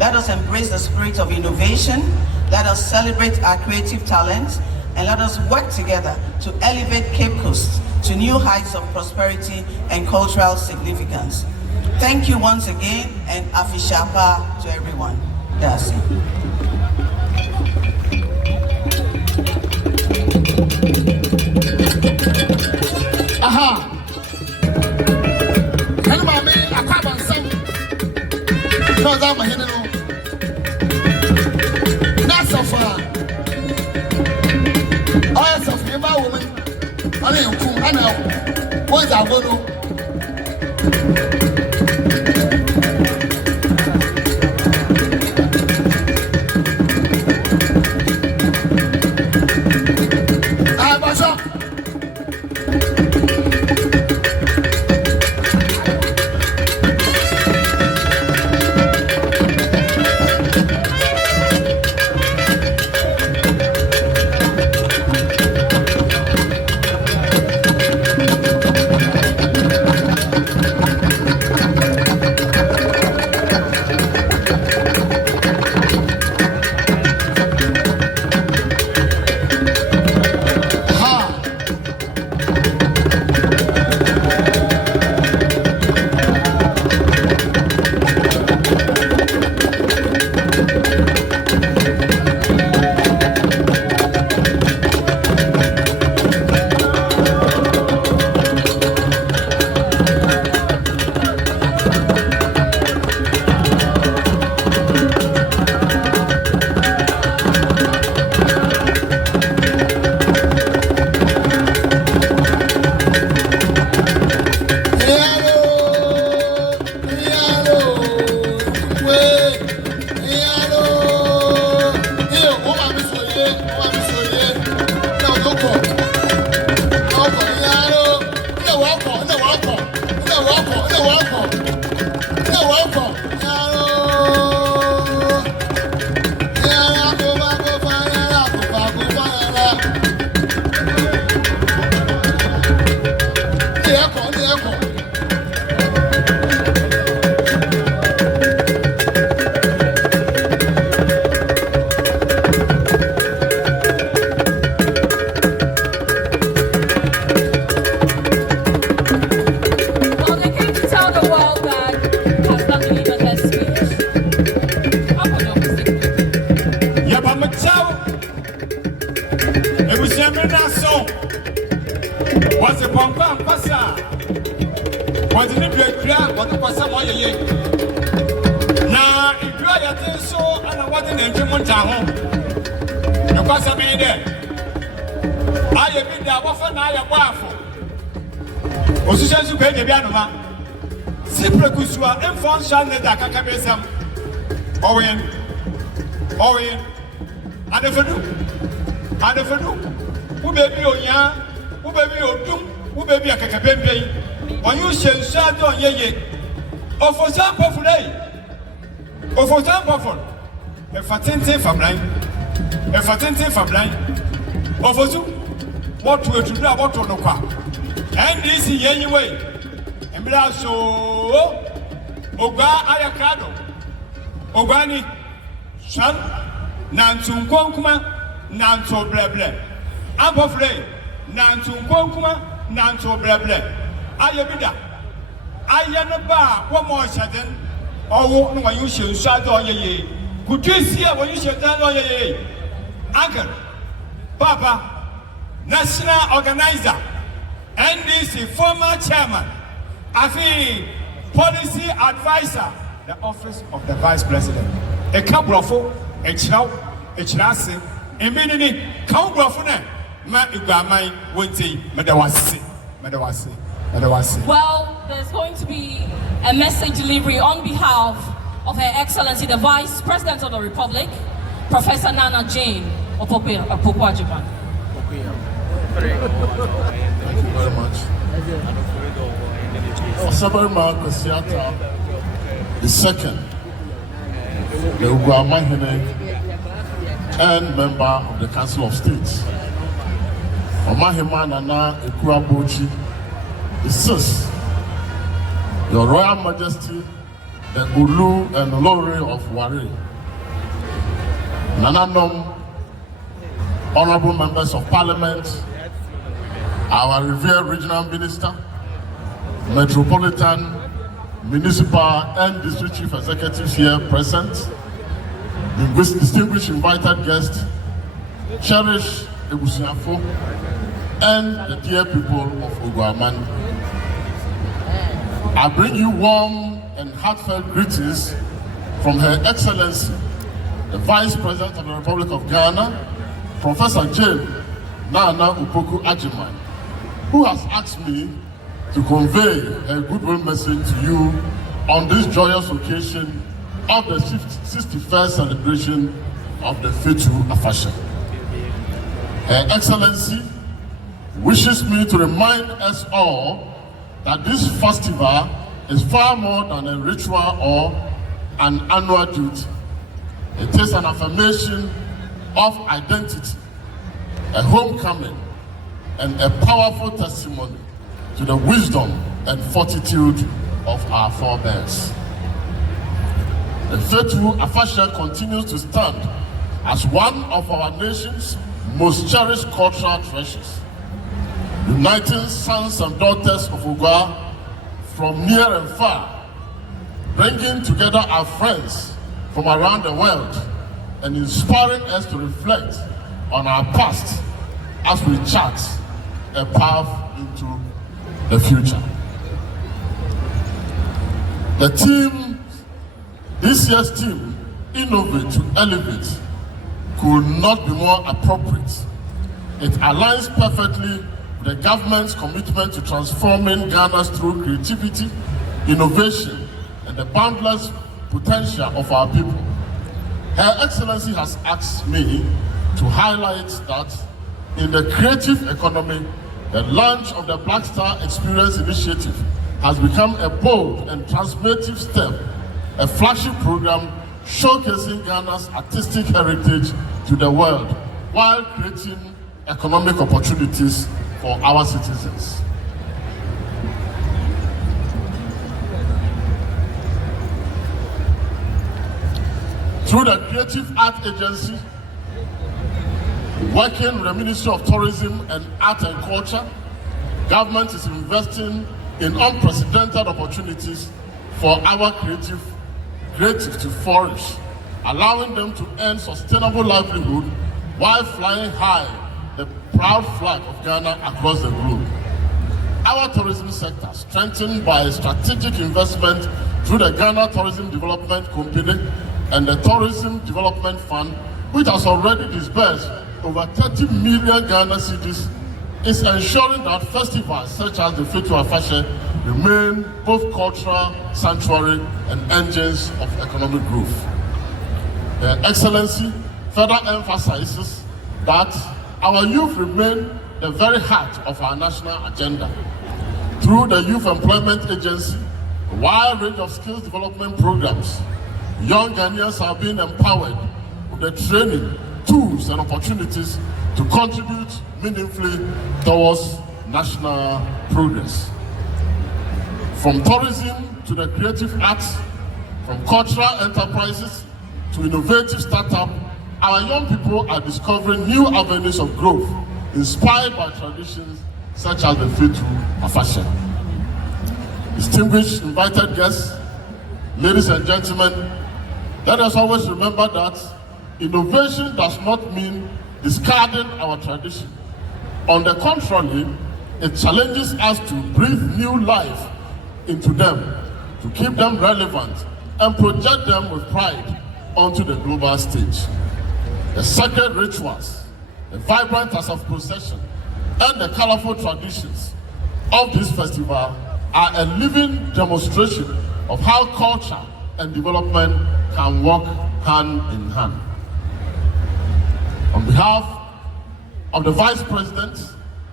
Let us embrace the spirit of innovation, let us celebrate our creative talents, and let us work together to elevate Cape Coast to new heights of prosperity and cultural significance. Thank you once again, and Afishapa to everyone. That's it. Aha! Hello, my man, Akua and Sam. No, that's my hello. That's so far. Oh, yes, of him, my woman. I know. What's our go? Wiase so and what in the town. You pass a minute there. I have been there often. I am waffle. Osisha su page bianoma. Simple kusua inform channel da kakabesam. Owen. And the Fetu. Who baby onya, who baby odum, who baby a kakabembe. When you shall shut on ye. Or for some powerful day. Or for some powerful. A fatente for blind. A fatente for blind. Or for two. What to do about to look up. And this is anyway. And bless so Oguaa Ayakado. Ogani Shan Nantum Konkuma Nanto Bleble. Abofle Nantum Konkuma Nanto Bleble. Ayabida. Ayanaba, one more sudden. Oh, no, you should shut on ye. Could you see when you should tell on ye? Uncle, Papa, National Organizer, NDC, former chairman, Afi, Policy Advisor, the Office of the Vice President. A couple of a chow, a chassis, a minute, count of my Ugama, Winty, Madawasi. Well, there's going to be a message delivery on behalf of Her Excellency, the Vice President of the Republic, Professor Nana Jane Opoku-Agyeman. Thank you very much. Osabarima Kwesi Atta, the second, the Oguaa and member of the Council of States. Omahima Nana Akua the sixth, Your Royal Majesty, the Ulu and Olori of Warri, Nananom, honorable members of Parliament, our revered regional minister, metropolitan, municipal and district chief executives here present, distinguished invited guests, cherished Ebusiafo, and the dear people of Oguaa. I bring you warm and heartfelt greetings from Her Excellency, the Vice President of the Republic of Ghana, Professor Jane Nana Opoku-Agyeman, who has asked me to convey a goodwill message to you on this joyous occasion of the 61st celebration of the Fetu Afasha. Her Excellency wishes me to remind us all that this festival is far more than a ritual or an annual duty. It is an affirmation of identity, a homecoming, and a powerful testimony to the wisdom and fortitude of our forebears. The Fetu Afasha continues to stand as one of our nation's most cherished cultural treasures, uniting sons and daughters of Oguaa from near and far, bringing together our friends from around the world and inspiring us to reflect on our past as we chart a path into the future. The team, this year's team, Innovate to Elevate, could not be more appropriate. It aligns perfectly the government's commitment to transforming Ghana through creativity, innovation, and the boundless potential of our people. Her Excellency has asked me to highlight that in the creative economy, the launch of the Black Star Experience Initiative has become a bold and transformative step, a flagship program showcasing Ghana's artistic heritage to the world while creating economic opportunities for our citizens. Through the Creative Art Agency, working with the Ministry of Tourism and Art and Culture, government is investing in unprecedented opportunities for our creative to flourish, allowing them to earn sustainable livelihood while flying high the proud flag of Ghana across the globe. Our tourism sector, strengthened by strategic investment through the Ghana Tourism Development Company, and the Tourism Development Fund, which has already disbursed over 30 million Ghana cedis, is ensuring that festivals such as the Fetu Afashe remain both cultural sanctuary and engines of economic growth. Their Excellency further emphasizes that our youth remain the very heart of our national agenda. Through the Youth Employment Agency, a wide range of skills development programs, young Ghanaians are being empowered with the training, tools, and opportunities to contribute meaningfully towards national progress. From tourism to the creative arts, from cultural enterprises to innovative startups, our young people are discovering new avenues of growth inspired by traditions such as the Fetu Afashe. Distinguished invited guests, ladies and gentlemen, let us always remember that innovation does not mean discarding our tradition. On the contrary, it challenges us to breathe new life into them, to keep them relevant and project them with pride onto the global stage. The sacred rituals, the vibrant as of procession, and the colorful traditions of this festival are a living demonstration of how culture and development can work hand in hand. On behalf of the Vice President,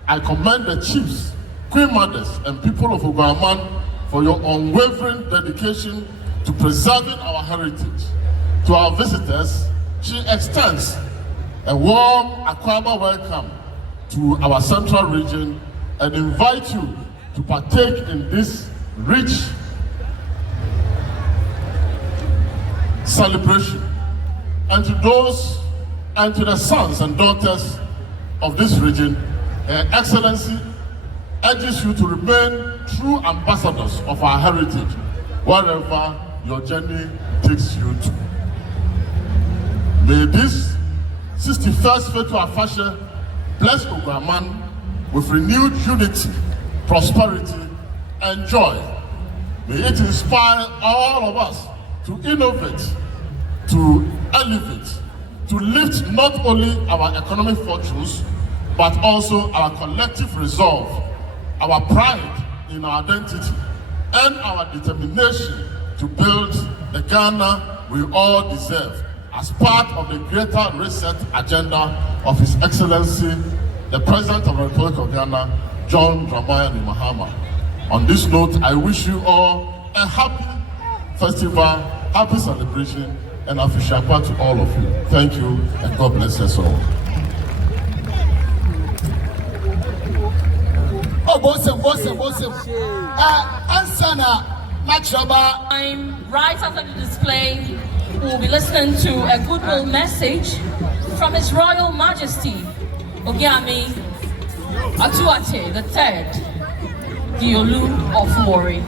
I commend the chiefs, Queen Mothers, and people of Oguaa for your unwavering dedication to preserving our heritage. To our visitors, she extends a warm Akua welcome to our central region and invite you to partake in this rich celebration. And to those and to the sons and daughters of this region, Her Excellency urges you to remain true ambassadors of our heritage wherever your journey takes you to. May this 61st Fetu Afashe bless Oguaa with renewed unity, prosperity, and joy. May it inspire all of us to innovate, to elevate, to lift not only our economic fortunes, but also our collective resolve, our pride in our identity, and our determination to build the Ghana we all deserve as part of the greater reset agenda of His Excellency, the President of the Republic of Ghana, John Dramani Mahama. On this note, I wish you all a happy festival, happy celebration, and Afishapa to all of you. Thank you, and God bless us all. Oh, bossem. Ansana Machaba. I'm right after the display. We'll be listening to a goodwill message from His Royal Majesty Oguaa Atuate III, the Olu of Warri.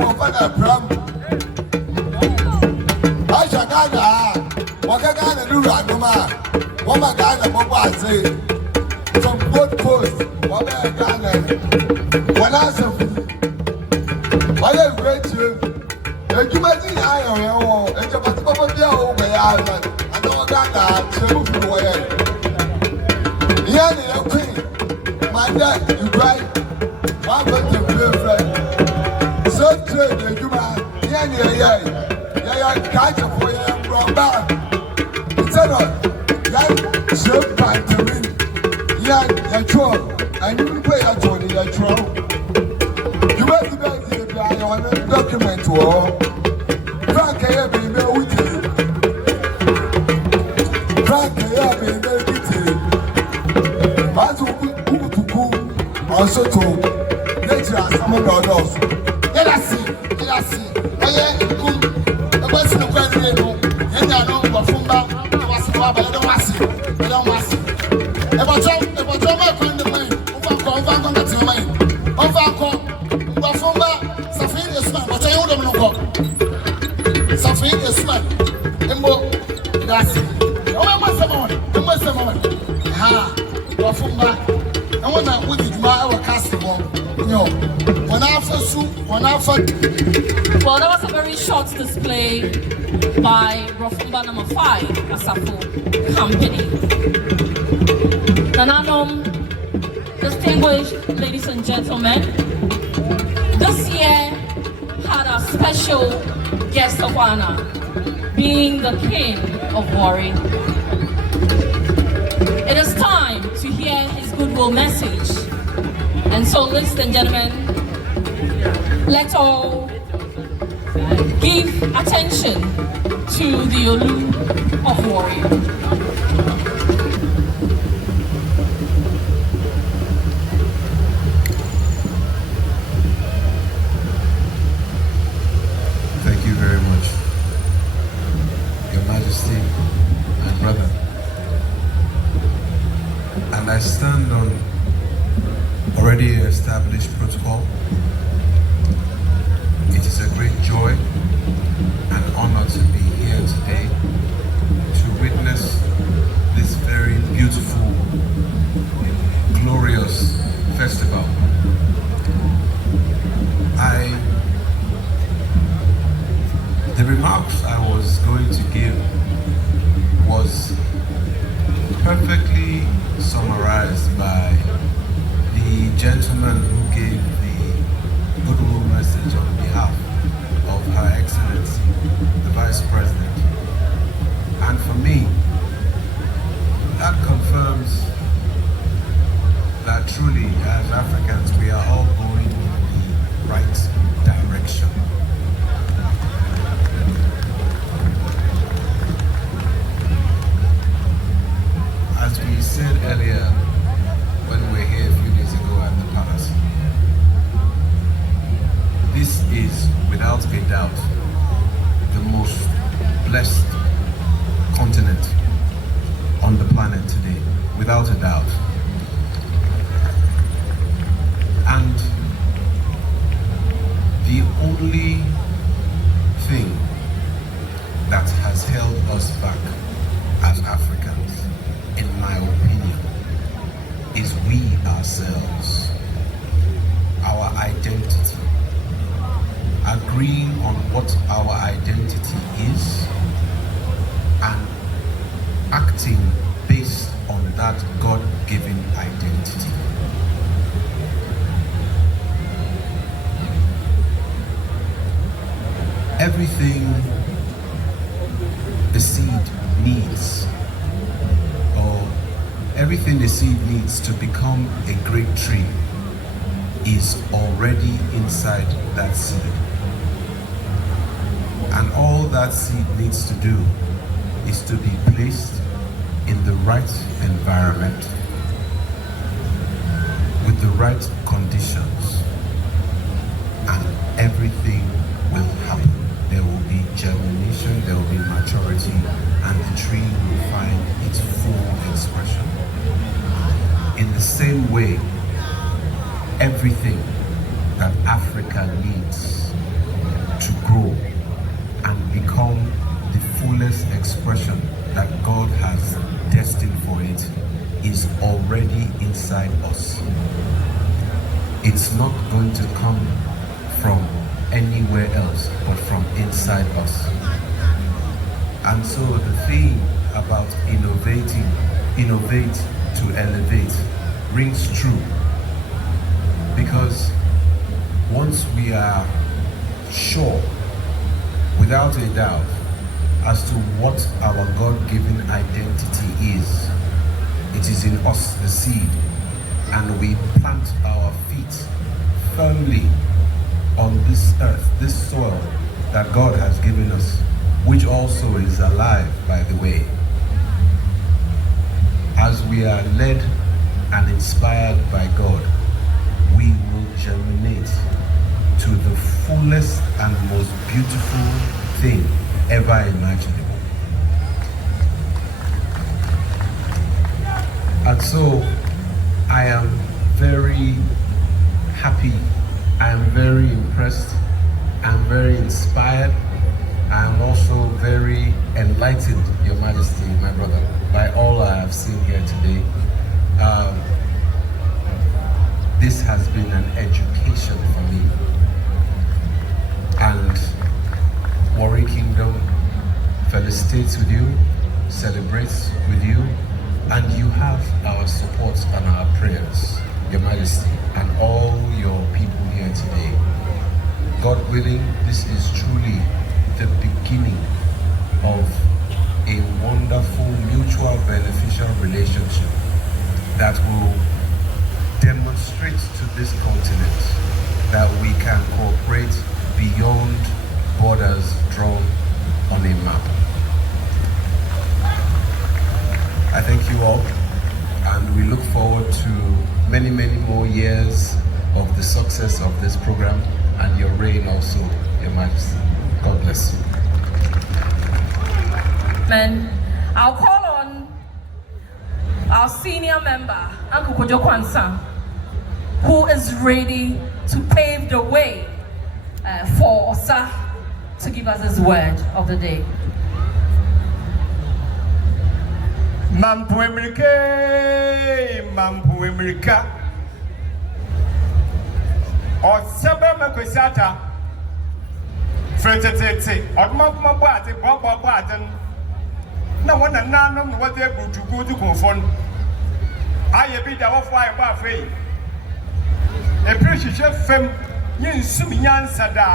will find a pram. I shall Ghana. What a Ghana do Ranuma. What my Ghana Boba say. From both coasts. What a Ghana. When I said, what a great you. You might see I am. And you're about to go over Ireland. I know Ghana. So move away. Yeah, the queen. My dad, you right. I'm going to play friend. So trade, you man. Yeah, catch a boy and brought back. It's a lot. Yeah, so fine to me. Yeah, troll. And you play a troll, you're troll. You must be the guy on a document war. Frank, I have been there with you. Frank, I have been there with you. As who to cool, also to. Some of our doors. Let us see. I am cool. The person of Quentin, and I know what Fumba was about. I don't want to. I don't want to. If I tell my friend the way, over the time, over Fumba, Safin is man, but I don't know. Safin is man. Embo, that's it. Oh, what's someone? Ha, Fumba. I want to put it my castle. No. Well, that was a very short display by Rofumba number 5, Asafo Company. Nananom, distinguished ladies and gentlemen, this year had a special guest of honor, being the King of Warri. It is time to hear his goodwill message. And so, ladies and gentlemen, let's all give attention to the Olu of Warri. Thank you very much, Your Majesty and brother. And I stand on already established protocol. It is a great joy and honor to be here today to witness this very beautiful, glorious festival. The remarks I was going to give was perfectly summarized by the gentleman who gave the goodwill message on behalf of Her Excellency, the Vice President. And for me, that confirms that truly, as Africans, we are all going in the right direction. As we said earlier, when we were here a few days ago at the palace, this is, without a doubt, the most blessed continent on the planet today, without a doubt. And the only thing that has held us back as Africans, in my opinion, is we ourselves, our identity, agreeing on what our identity is and acting based on that God-given identity. Everything the seed needs, or everything the seed needs to become a great tree, is already inside that seed. And all that seed needs to do is to be placed in the right environment, with the right conditions, and everything will happen. There will be germination, there will be maturity, and the tree will find its full expression. In the same way, everything that Africa needs grow and become the fullest expression that God has destined for it is already inside us. It's not going to come from anywhere else but from inside us. And so the theme about innovate to elevate rings true, because once we are sure, without a doubt, as to what our God-given identity is, it is in us, the seed, and we plant our feet firmly on this earth, this soil that God has given us, which also is alive, by the way. As we are led and inspired by God, we will germinate to the fullest and most beautiful thing ever imaginable. And so I am very happy, I am very impressed, I am very inspired, I am also very enlightened, Your Majesty, my brother, by all I have seen here today. This has been an education for me. And Warri Kingdom felicitates with you, celebrates with you, and you have our support and our prayers, Your Majesty, and all your people here today. God willing, this is truly the beginning of a wonderful, mutual, beneficial relationship that will demonstrate to this continent that we can cooperate beyond borders drawn on a map. I thank you all, and we look forward to many, many more years of the success of this program and your reign also, Your Majesty. God bless you. I'll call on our senior member, Uncle Kojo Kwansa, who is ready to pave the way for Osa to give us his word of the day. Mampu America. Osabarima Kwesi Atta. Fetu. Oduma boate boate. Na wana nanom what they go to confront. I be the off wire bar free. A precious femme, yin suminyan sada.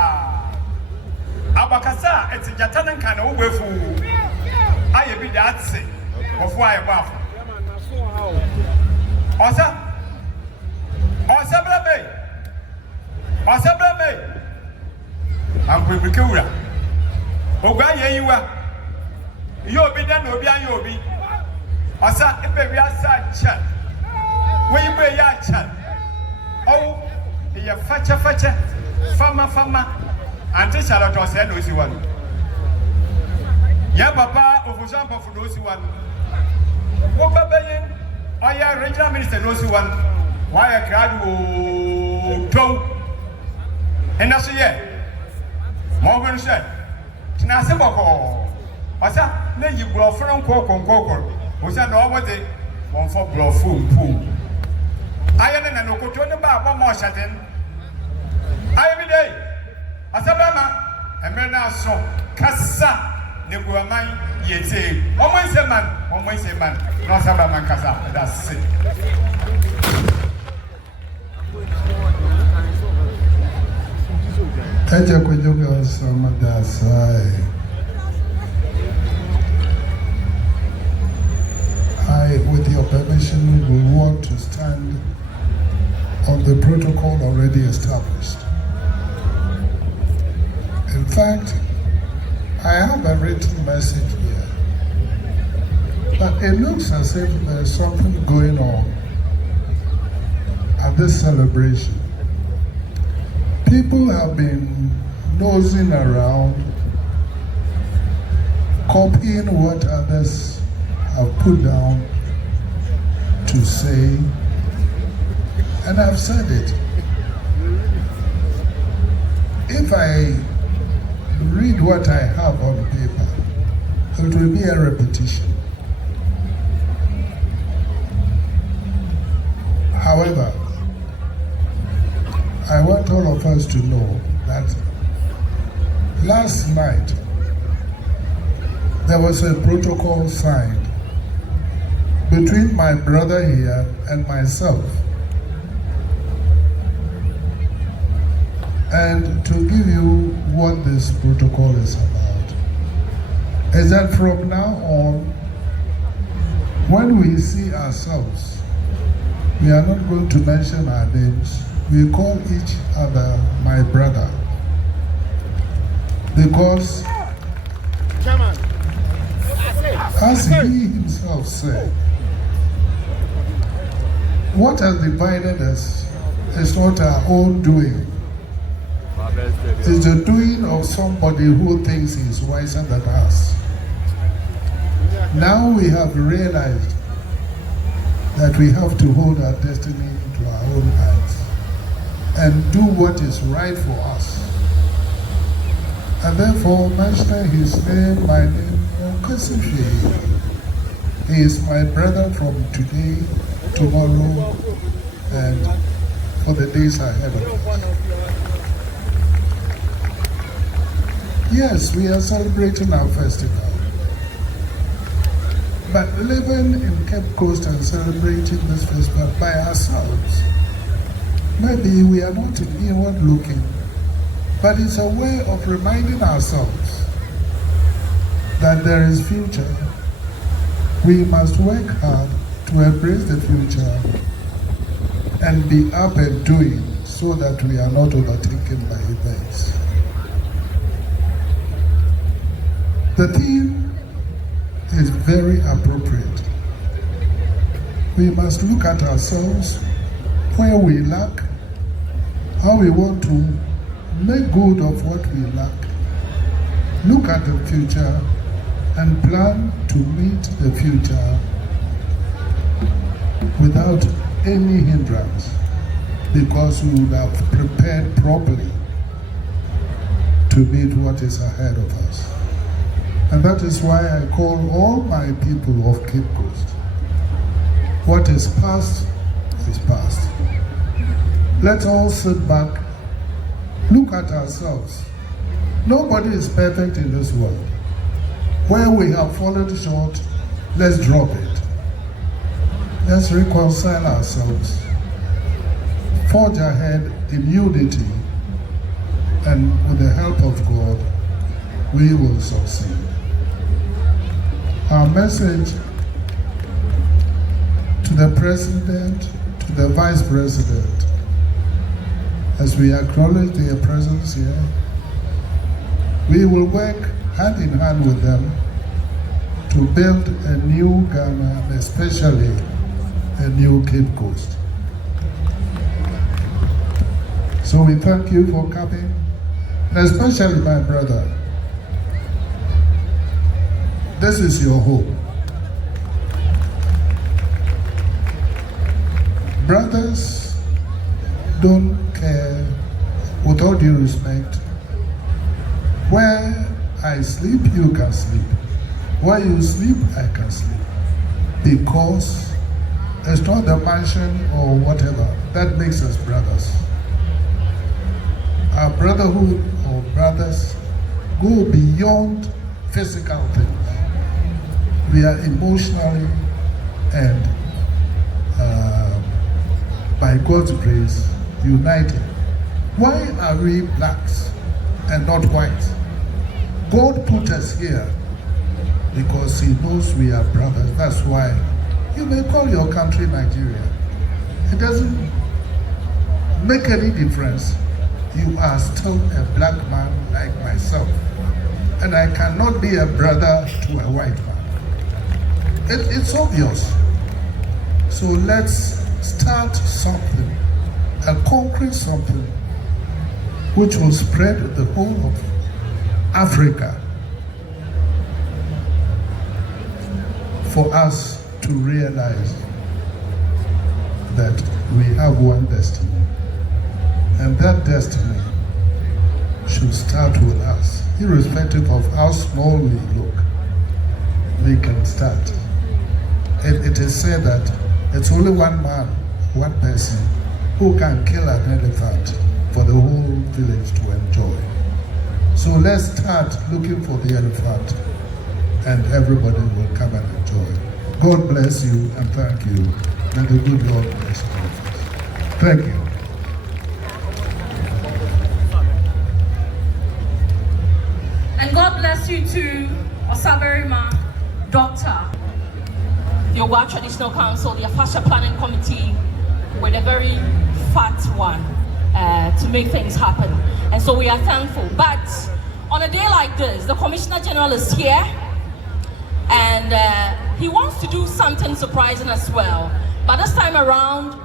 Abakasa, it's a Jatanan can overfool. I be that say of wire bar. Osabarima. I'm going to kill you. Oguaa, you are. You'll be done, you'll be on your be. Osa, if we are such chat. When you pay your chat. Oh, you're fatcha, fama, and this Charlotte was said, those one. Ya papa, of example, for those one. What baby, I am regional minister, those one. Why a crowd go. And that's it. Morgan said, Tinasabako. Osa, then you blow from Coco. Was that all what they want for blow fool? I am in a Okotona bar, one more satin. I every day. Osabarima, and men are so Cassa, the Guamai, ye say, always a man, no Osabarima Cassa, that's it. I, with your permission, will want to stand on the protocol already established. In fact, I have a written message here, but it looks as if there's something going on at this celebration. People have been nosing around, copying what others have put down to say, and I've said it. If I read what I have on paper, it will be a repetition. However, I want all of us to know that last night there was a protocol signed between my brother here and myself. And to give you what this protocol is about, is that from now on, when we see ourselves, we are not going to mention our names. We call each other my brother. Because, as he himself said, what has divided us is not our own doing. It's the doing of somebody who thinks he's wiser than us. Now we have realized that we have to hold our destiny into our own hands and do what is right for us. And therefore, mentioning his name, my name, Kwesi, he is my brother from today, tomorrow, and for the days ahead of us. Yes, we are celebrating our festival. But living in Cape Coast and celebrating this festival by ourselves, maybe we are not inward looking, but it's a way of reminding ourselves that there is future. We must work hard to embrace the future and be up and doing so that we are not overtaken by events. The theme is very appropriate. We must look at ourselves, where we lack, how we want to make good of what we lack, look at the future, and plan to meet the future without any hindrance, because we would have prepared properly to meet what is ahead of us. And that is why I call all my people of Cape Coast. What is past is past. Let's all sit back, look at ourselves. Nobody is perfect in this world. Where we have fallen short, let's drop it. Let's reconcile ourselves, forge ahead in unity, and with the help of God, we will succeed. Our message to the President, to the Vice President, as we acknowledge their presence here, we will work hand in hand with them to build a new Ghana, especially a new Cape Coast. So we thank you for coming, and especially my brother. This is your home. Brothers don't care, with all due respect, where I sleep, you can sleep. Where you sleep, I can sleep. Because it's not the mansion or whatever that makes us brothers. Our brotherhood or brothers go beyond physical things. We are emotionally and by God's grace united. Why are we blacks and not whites? God put us here because He knows we are brothers. That's why you may call your country Nigeria. It doesn't make any difference. You are still a black man like myself, and I cannot be a brother to a white man. It's obvious. So let's start something, a concrete something, which will spread the whole of Africa, for us to realize that we have one destiny, and that destiny should start with us, irrespective of how small we look. We can start. It is said that it's only one man, one person, who can kill an elephant for the whole village to enjoy. So let's start looking for the elephant, and everybody will come and enjoy. God bless you and thank you. May the good Lord bless you. Thank you. And God bless you too, Osabarima, Doctor, the Oguaa Traditional Council, the Fascia Planning Committee, with a very fat one to make things happen. And so we are thankful. But on a day like this, the Commissioner General is here, and he wants to do something surprising as well. But this time around,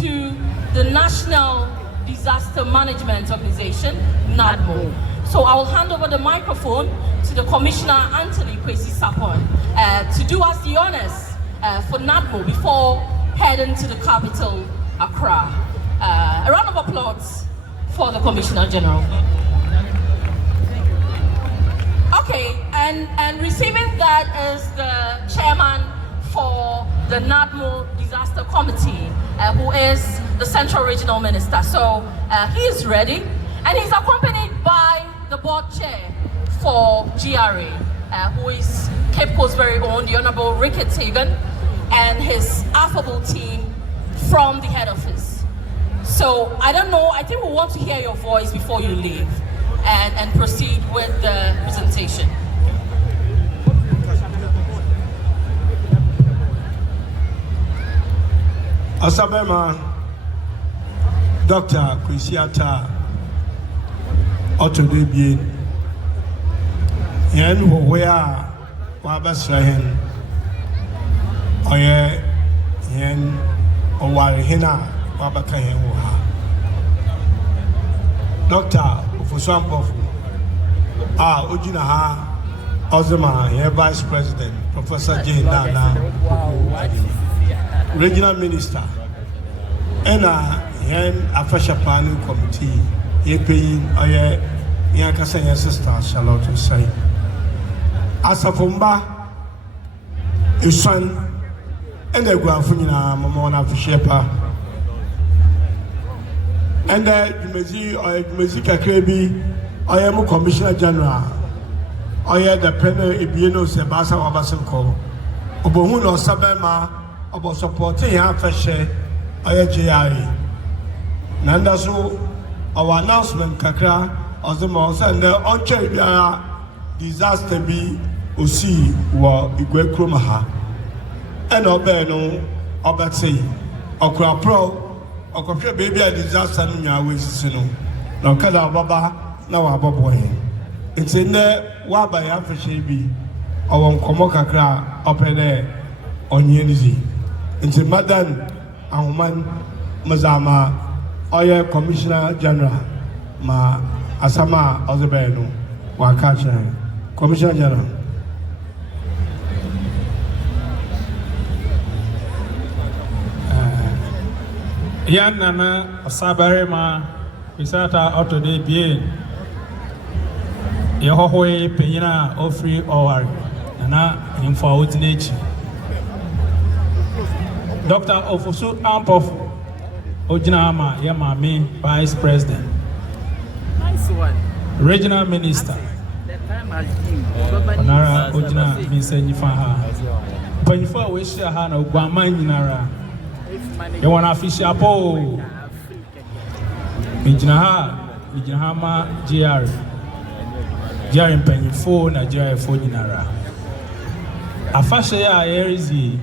to the National Disaster Management Organization, NADMO. So I will hand over the microphone to the Commissioner, Anthony Kwesi Sapon, to do us the honors for NADMO before heading to the capital, Accra. A round of applause for the Commissioner General. Okay, and receiving that is the chairman for the NADMO Disaster Committee, who is the Central Regional Minister. So he is ready, and he's accompanied by the board chair for GRA, who is Cape Coast's very own, the Honorable Rickett Hagan, and his affable team from the head office. So I don't know, I think we want to hear your voice before you leave and proceed with the presentation. Osabarima, Dr. Kwesi Atta, Otodebie, yen where Wabasrahen, Oye, yen Owarihina, Wabakayen Waha. Dr. Ufuswampofu, Ujinaha, Ozema, yen Vice President, Professor J. Nana, Regional Minister, and yen Fascia Planning Committee, Yepein, Oye, Yankasa, your sister, Charlotte say. Asafumba, his son, and the Guafuna, Mamona Fishepa, and the Mezika Krebi, I am Commissioner General, I am the Penner Ibiano Sebasa Wabasanko, Obohuno Sabema, about supporting our Fashe, I am GRA. Nandasu, our announcement, Kakra, of the Mons and the Onche disaster be Osi wa Igwe Krumaha. And Obeno, Obatse, Okra Pro, Okra baby a disaster in your ways, no Kada Baba, now a boy. It's in there, Waba Yafashabi, our Komokakra, open there on Yenzi. It's a Madan, Ahuman, Mazama, Oya Commissioner General, Ma Asama Ozebeno, Wakacha, Commissioner General. Yan Nana Osabarima, Pisata Otodebie, Yehoe Penina, Ofri Owari, Nana, in forward nature. Dr. Ofusu Ampof, Ojinama, Yamami, Vice President. Nice one. Regional Minister. Onara Ojina Minsenyifaha. Penyifa Weshaha na Oguaa Nyinara. You want official poll. Mijinahama GR. GR in Pennyfo, Nigeria for Nyinara. Afashe Erizi.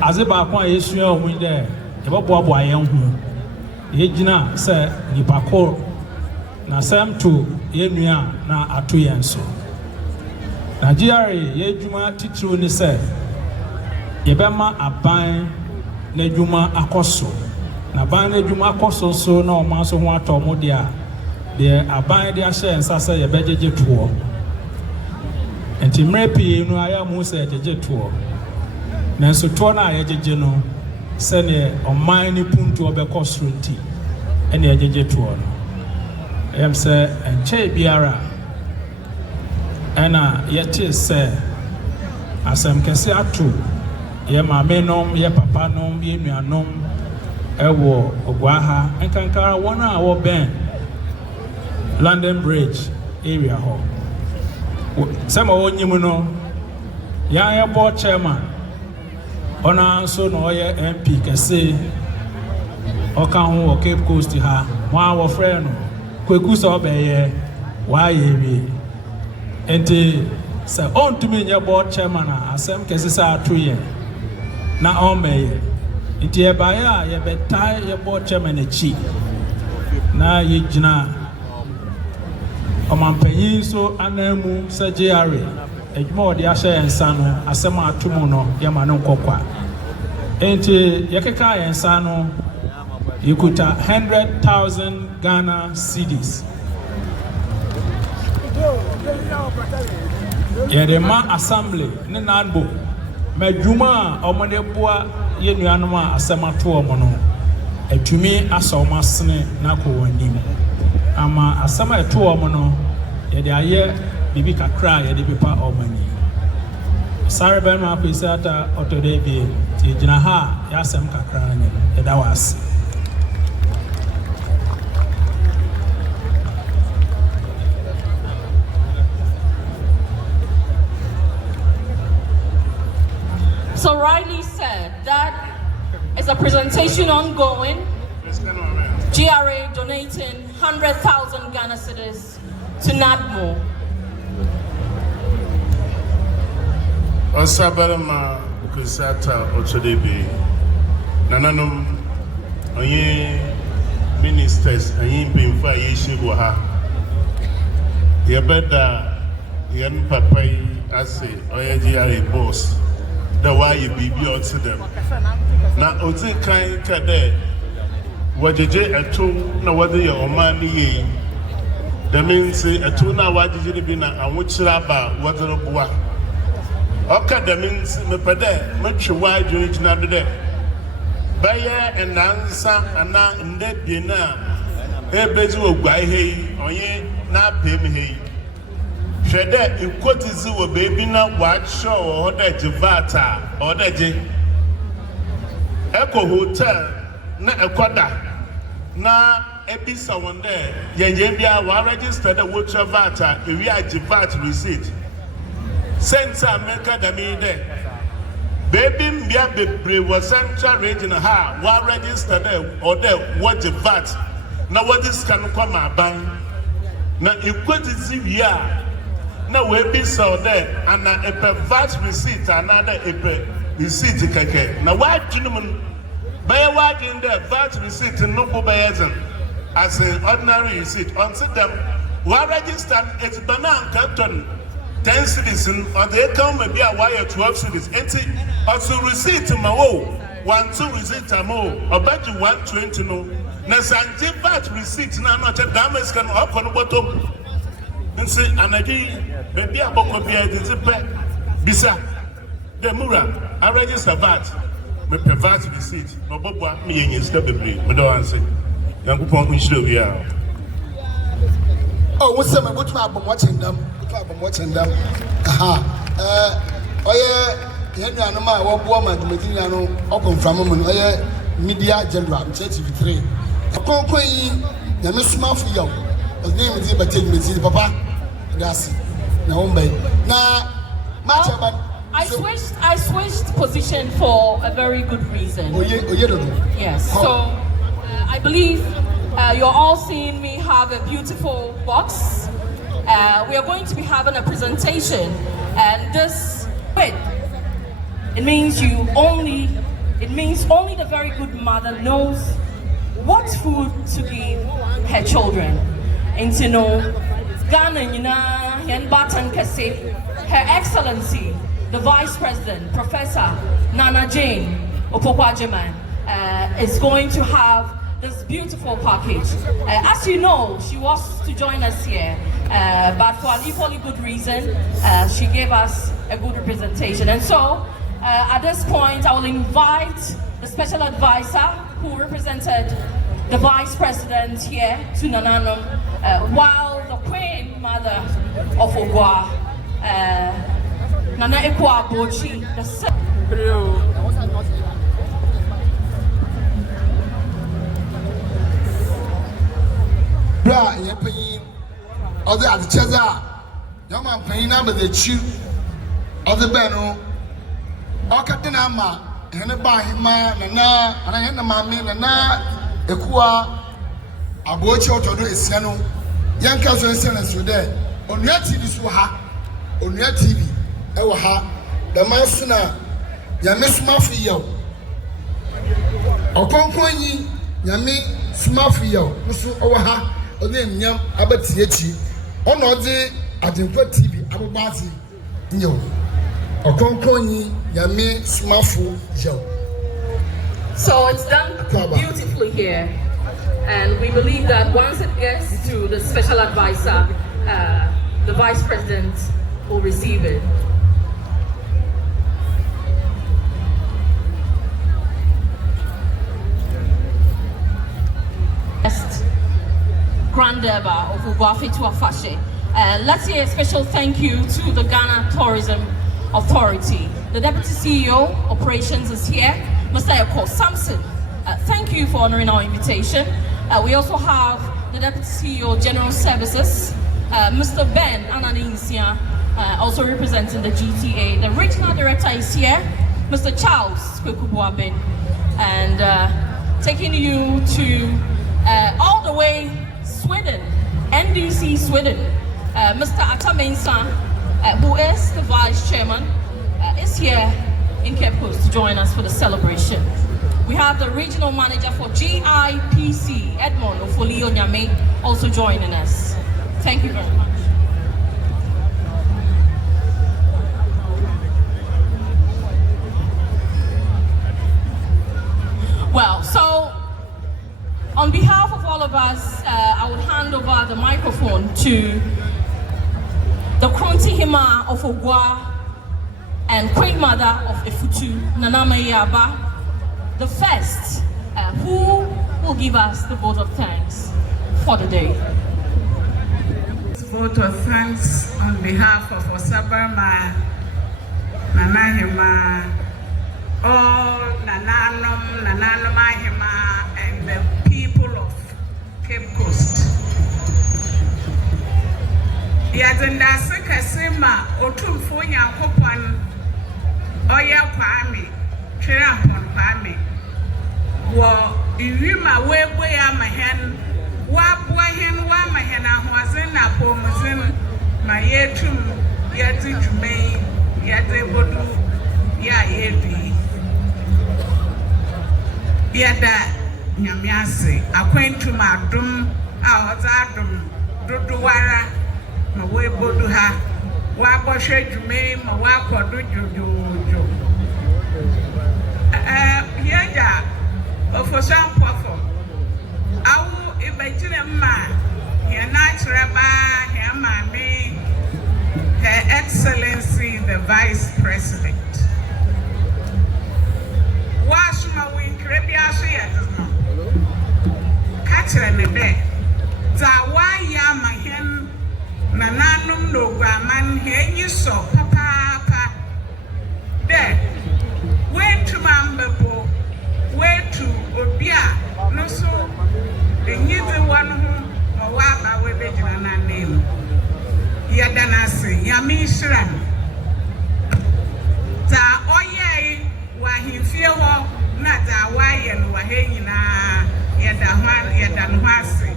Azeba kwa Yesu ya winde. Ebo bwa yenhu. Yejina se nipako na semtu yenua na atu yenso. Nigeria yejuma titru ni se yebema aban na dwuma akoso na ban na dwuma akoso so na o manso ho atomo dia de aban de ahye nsasa yebegege tuo enti mrepi no aya mu se yegege tuo nanso tuo na yegege no se ne oman ni puntu obekosro nti ɛne agyegye toɔ no ɛyam sɛ ɛnkyɛe biara ɛna yɛte sɛ asɛm kɛse ato yɛ maamenom yɛ papanom yɛ nuanom ɛwɔ Oguaa ha nkankara wɔn a wɔbɛn London Bridge area hɔ sɛ ma wɔnyim no yɛn yɛbɔ chairman ɔno nso na ɔyɛ MP kɛse ɔka ho wɔ Cape Coast ha wɔn a wɔfrɛ no Kwaku sɛ ɔbɛyɛ wɔayɛ wie nti sɛ ɔntumi nyɛ board chairman a asɛm kɛse sɛ ato yɛ na ɔmmɛyɛ nti yɛbaeɛ a yɛbɛtae yɛ board chairman akyi na yɛgyina ɔmampanyin nso anan mu sɛ GRA adwuma wɔde ahyɛ yɛn nsa no asɛm a ato mu no yɛma no nkɔkwa nti yɛkeka yɛn nsa no yɛkuta 100,000 Ghana cedis yɛde ma assembly ne nanbo madwuma a ɔmode boa yɛ nuanom a asɛm ato ɔmo no atumi asa ɔmo asene na akɔ wɔn anim ama asɛm a ɛto ɔmo no yɛde ayɛ biribi kakra a yɛde pepa ɔmo ani sare bɛrima Kwesi Atta ɔtɔdɛ bie nti yɛgyina ha a yɛasɛm kakra ne yɛda wɔ ase. So rightly said, that is a presentation ongoing. GRA donating 100,000 Ghana cedis to NADMO. Osabarima Kwesi Atta Ochodebi. Nananum onye ministers onye mpemfa yeshi ha. Yebeda yen papai ase oye GRA boss. The why you be to them. Now, Ozi Kai Kade, what did you a two, no, whether your money that means a two now, why did you be now, and which rabba, what the Oguaa? Okay, that means me pede, much wide you each another day. Bayer and answer, and now in that dinner, a bezu Oguaa, hey, or ye not pay me, hey. Shede ikoti wo baby na watch show or the jivata or the Echo Hotel na ekwada na ebisa one there yenye bia wa register the water vata we are jivat receipt sense America da me there baby mbia bebre was central region ha wa register there or there what jivat na what this can come aban na ikoti wia na we be so there and a VAT receipt another a receipt keke na why gentlemen buy what in there VAT receipt no go buy as an ordinary receipt until them what registered it's banana carton 10 citizens or they come maybe a wire 12 cities 80 also receipt ma wo 1-2 receipt mo about you 120 no na sanji VAT receipt na not a damage can up on bottom and say anadi baby aboko bia dizipe bisa the mura I register VAT me private receipt no bobwa me yenye sta bebre me do answer yankopon kunshiro bia oh we say me botu abom watching them aha oye yenuanom a wo bo ma dmedinya no okonfram mu no oye media general church 3 okonkon yi na me suma fu yaw his name is Abookye papa that's now I switched position for a very good reason. Yes. So I believe you're all seeing me have a beautiful box. We are going to be having a presentation, and this it means only the very good mother knows what food to give her children, and to know Ghana Yan Batan Kase, Her Excellency, the Vice President, Professor Nana Jane Opoku-Agyeman, is going to have this beautiful package. As you know, she was to join us here, but for an equally good reason, she gave us a good representation. And so, at this point, I will invite the special advisor who represented the Vice President here to Nananom, while the Queen Mother of Oguaa, Nana Akua Abookye, Bra, you're paying other at the Cheza, young man paying number the chew of the Beno, Okatanama, and a Bahima, Nana, and I am the Mammy, Nana, Akua, Abookye to do is Sano, young cousins were there. On your TV, on your TV, the Masuna, Yamis Mafia, Okonkoni, Yami Smafia, Musu Owaha. Ode nyam abatiachi ono de adempa TV abobati nyo okonkonyi yame smafu yo. So it's done beautifully here, and we believe that once it gets to the special advisor, the Vice President will receive it. Grand Durbar of Oguaa Fetu. Let's say a special thank you to the Ghana Tourism Authority. The Deputy CEO Operations is here, Mr. Akua Samson. Thank you for honoring our invitation. We also have the Deputy CEO General Services, Mr. Ben Ananinsia, also representing the GTA. The Regional Director is here, Mr. Charles Kwekubuaben, and taking you to all the way Sweden, NDC Sweden, Mr. Atta, who is the Vice Chairman, is here in Cape Coast to join us for the celebration. We have the Regional Manager for GIPC, Edmond Ofolio Nyame, also joining us. Thank you very much. Well, so on behalf of all of us, I would hand over the microphone to the Kronti Hima of Oguaa and Queen Mother of Fetu, Nanama Yaba, the first, who will give us the vote of thanks for the day. Vote of thanks on behalf of Osabarima, Nana Hima, all Nananom Hima, and the people of Cape Coast. Yadenda Sekasima, Otumfo Nyankopon, Oya Kwame, Chirampon Kwame, Wa Irima Webe Amahen, Wabwahen Wamahen, Ahwazena Pomazin, Mayetum, Yadi Jume, Yade Bodu, Yadi. Yada Nyamiase, acquaintum Adum, Awazadum, Duduwara, Mawe Boduha, Waboshe Jume, Mawako Dujo. Yada, for some platform. I will invite a man, your night rabbi, her mammy, Her Excellency the Vice President. Washma win Crebiashi at the catcher in the day. Zawaya Mahen Nananum no Graman, here you saw Papa. There, wait to Mambo, wait to Obia, no so, and you the one who Mawaba with the Jana name. Yadanasi, Yami Shran. Ta Oye. Wahifiewo na dawaye no wahenya yadanwase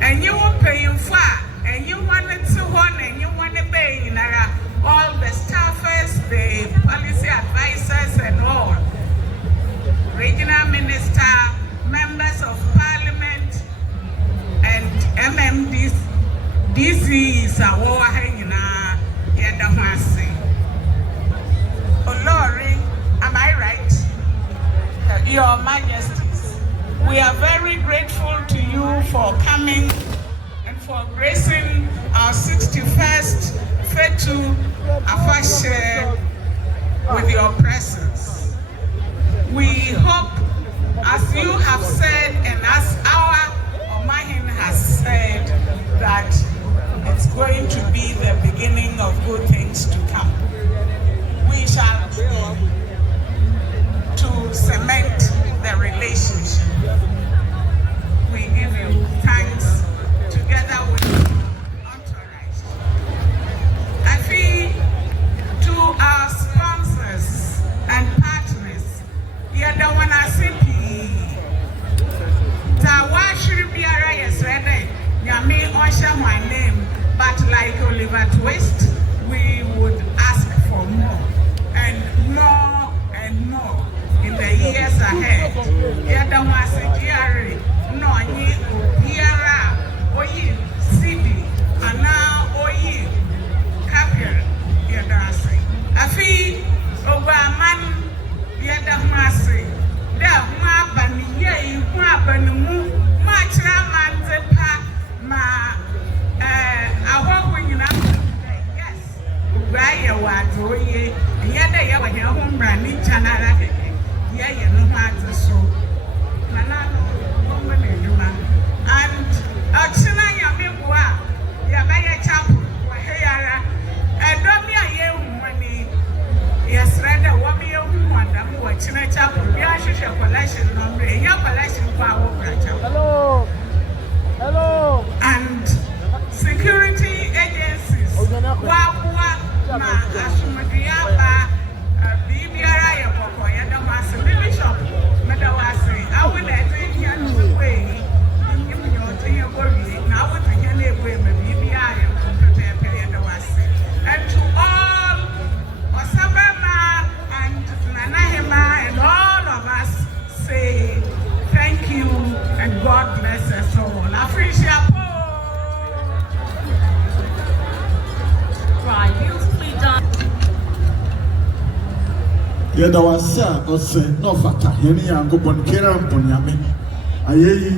enye wo payimfo a enye wane te ho na enye wane be nyinara all the staffers, the policy advisors and all regional minister, members of parliament and MMDs DCs are wo wahenya yadanwase Olori. Am I right? Your Majesties, we are very grateful to you for coming and for gracing our 61st Fetu Afashe with your presence. We hope as you have said, and as our Omahin has said, that it's going to be the beginning of good things to come. We shall begin to cement the relationship. We give you thanks together with entourage. I feel to our sponsors and partners, you're the one I see. Tawashiribiara is ready. Yami usher my name, but like Oliver Twist, we would ask for more and more and more in the years ahead. You're the one I no, ye Piara, Oyi, Sidi, and now Oyi, Capia, Yadasi. I feel Oguaa man, Yadamasi, there, ma Bani, ma Banu, ma Traman, ma, I hope when you know, yes, Oguaa, Oye, Yada, Yawa, your home brand, Chanara, yeah, no matter so. And Achina Yamibua, Yabaya Chapel, Wahayara, and Domia Yemani, yes, rather, Wamia Wanda, Wachina Chapel, Yasha collection number, and your collection power. Hello. And security agencies, Wapua, Asumadiaba, BBRI, Yadamasa, Bishop, Medawasi, I will let you away. Now what we can live with and to all Osabarima and Nanahema and all of us say thank you and God bless us all. I appreciate Right, beautifully done. Yeda wasa ose no fata yeni yango bonkera mponyame ayeyi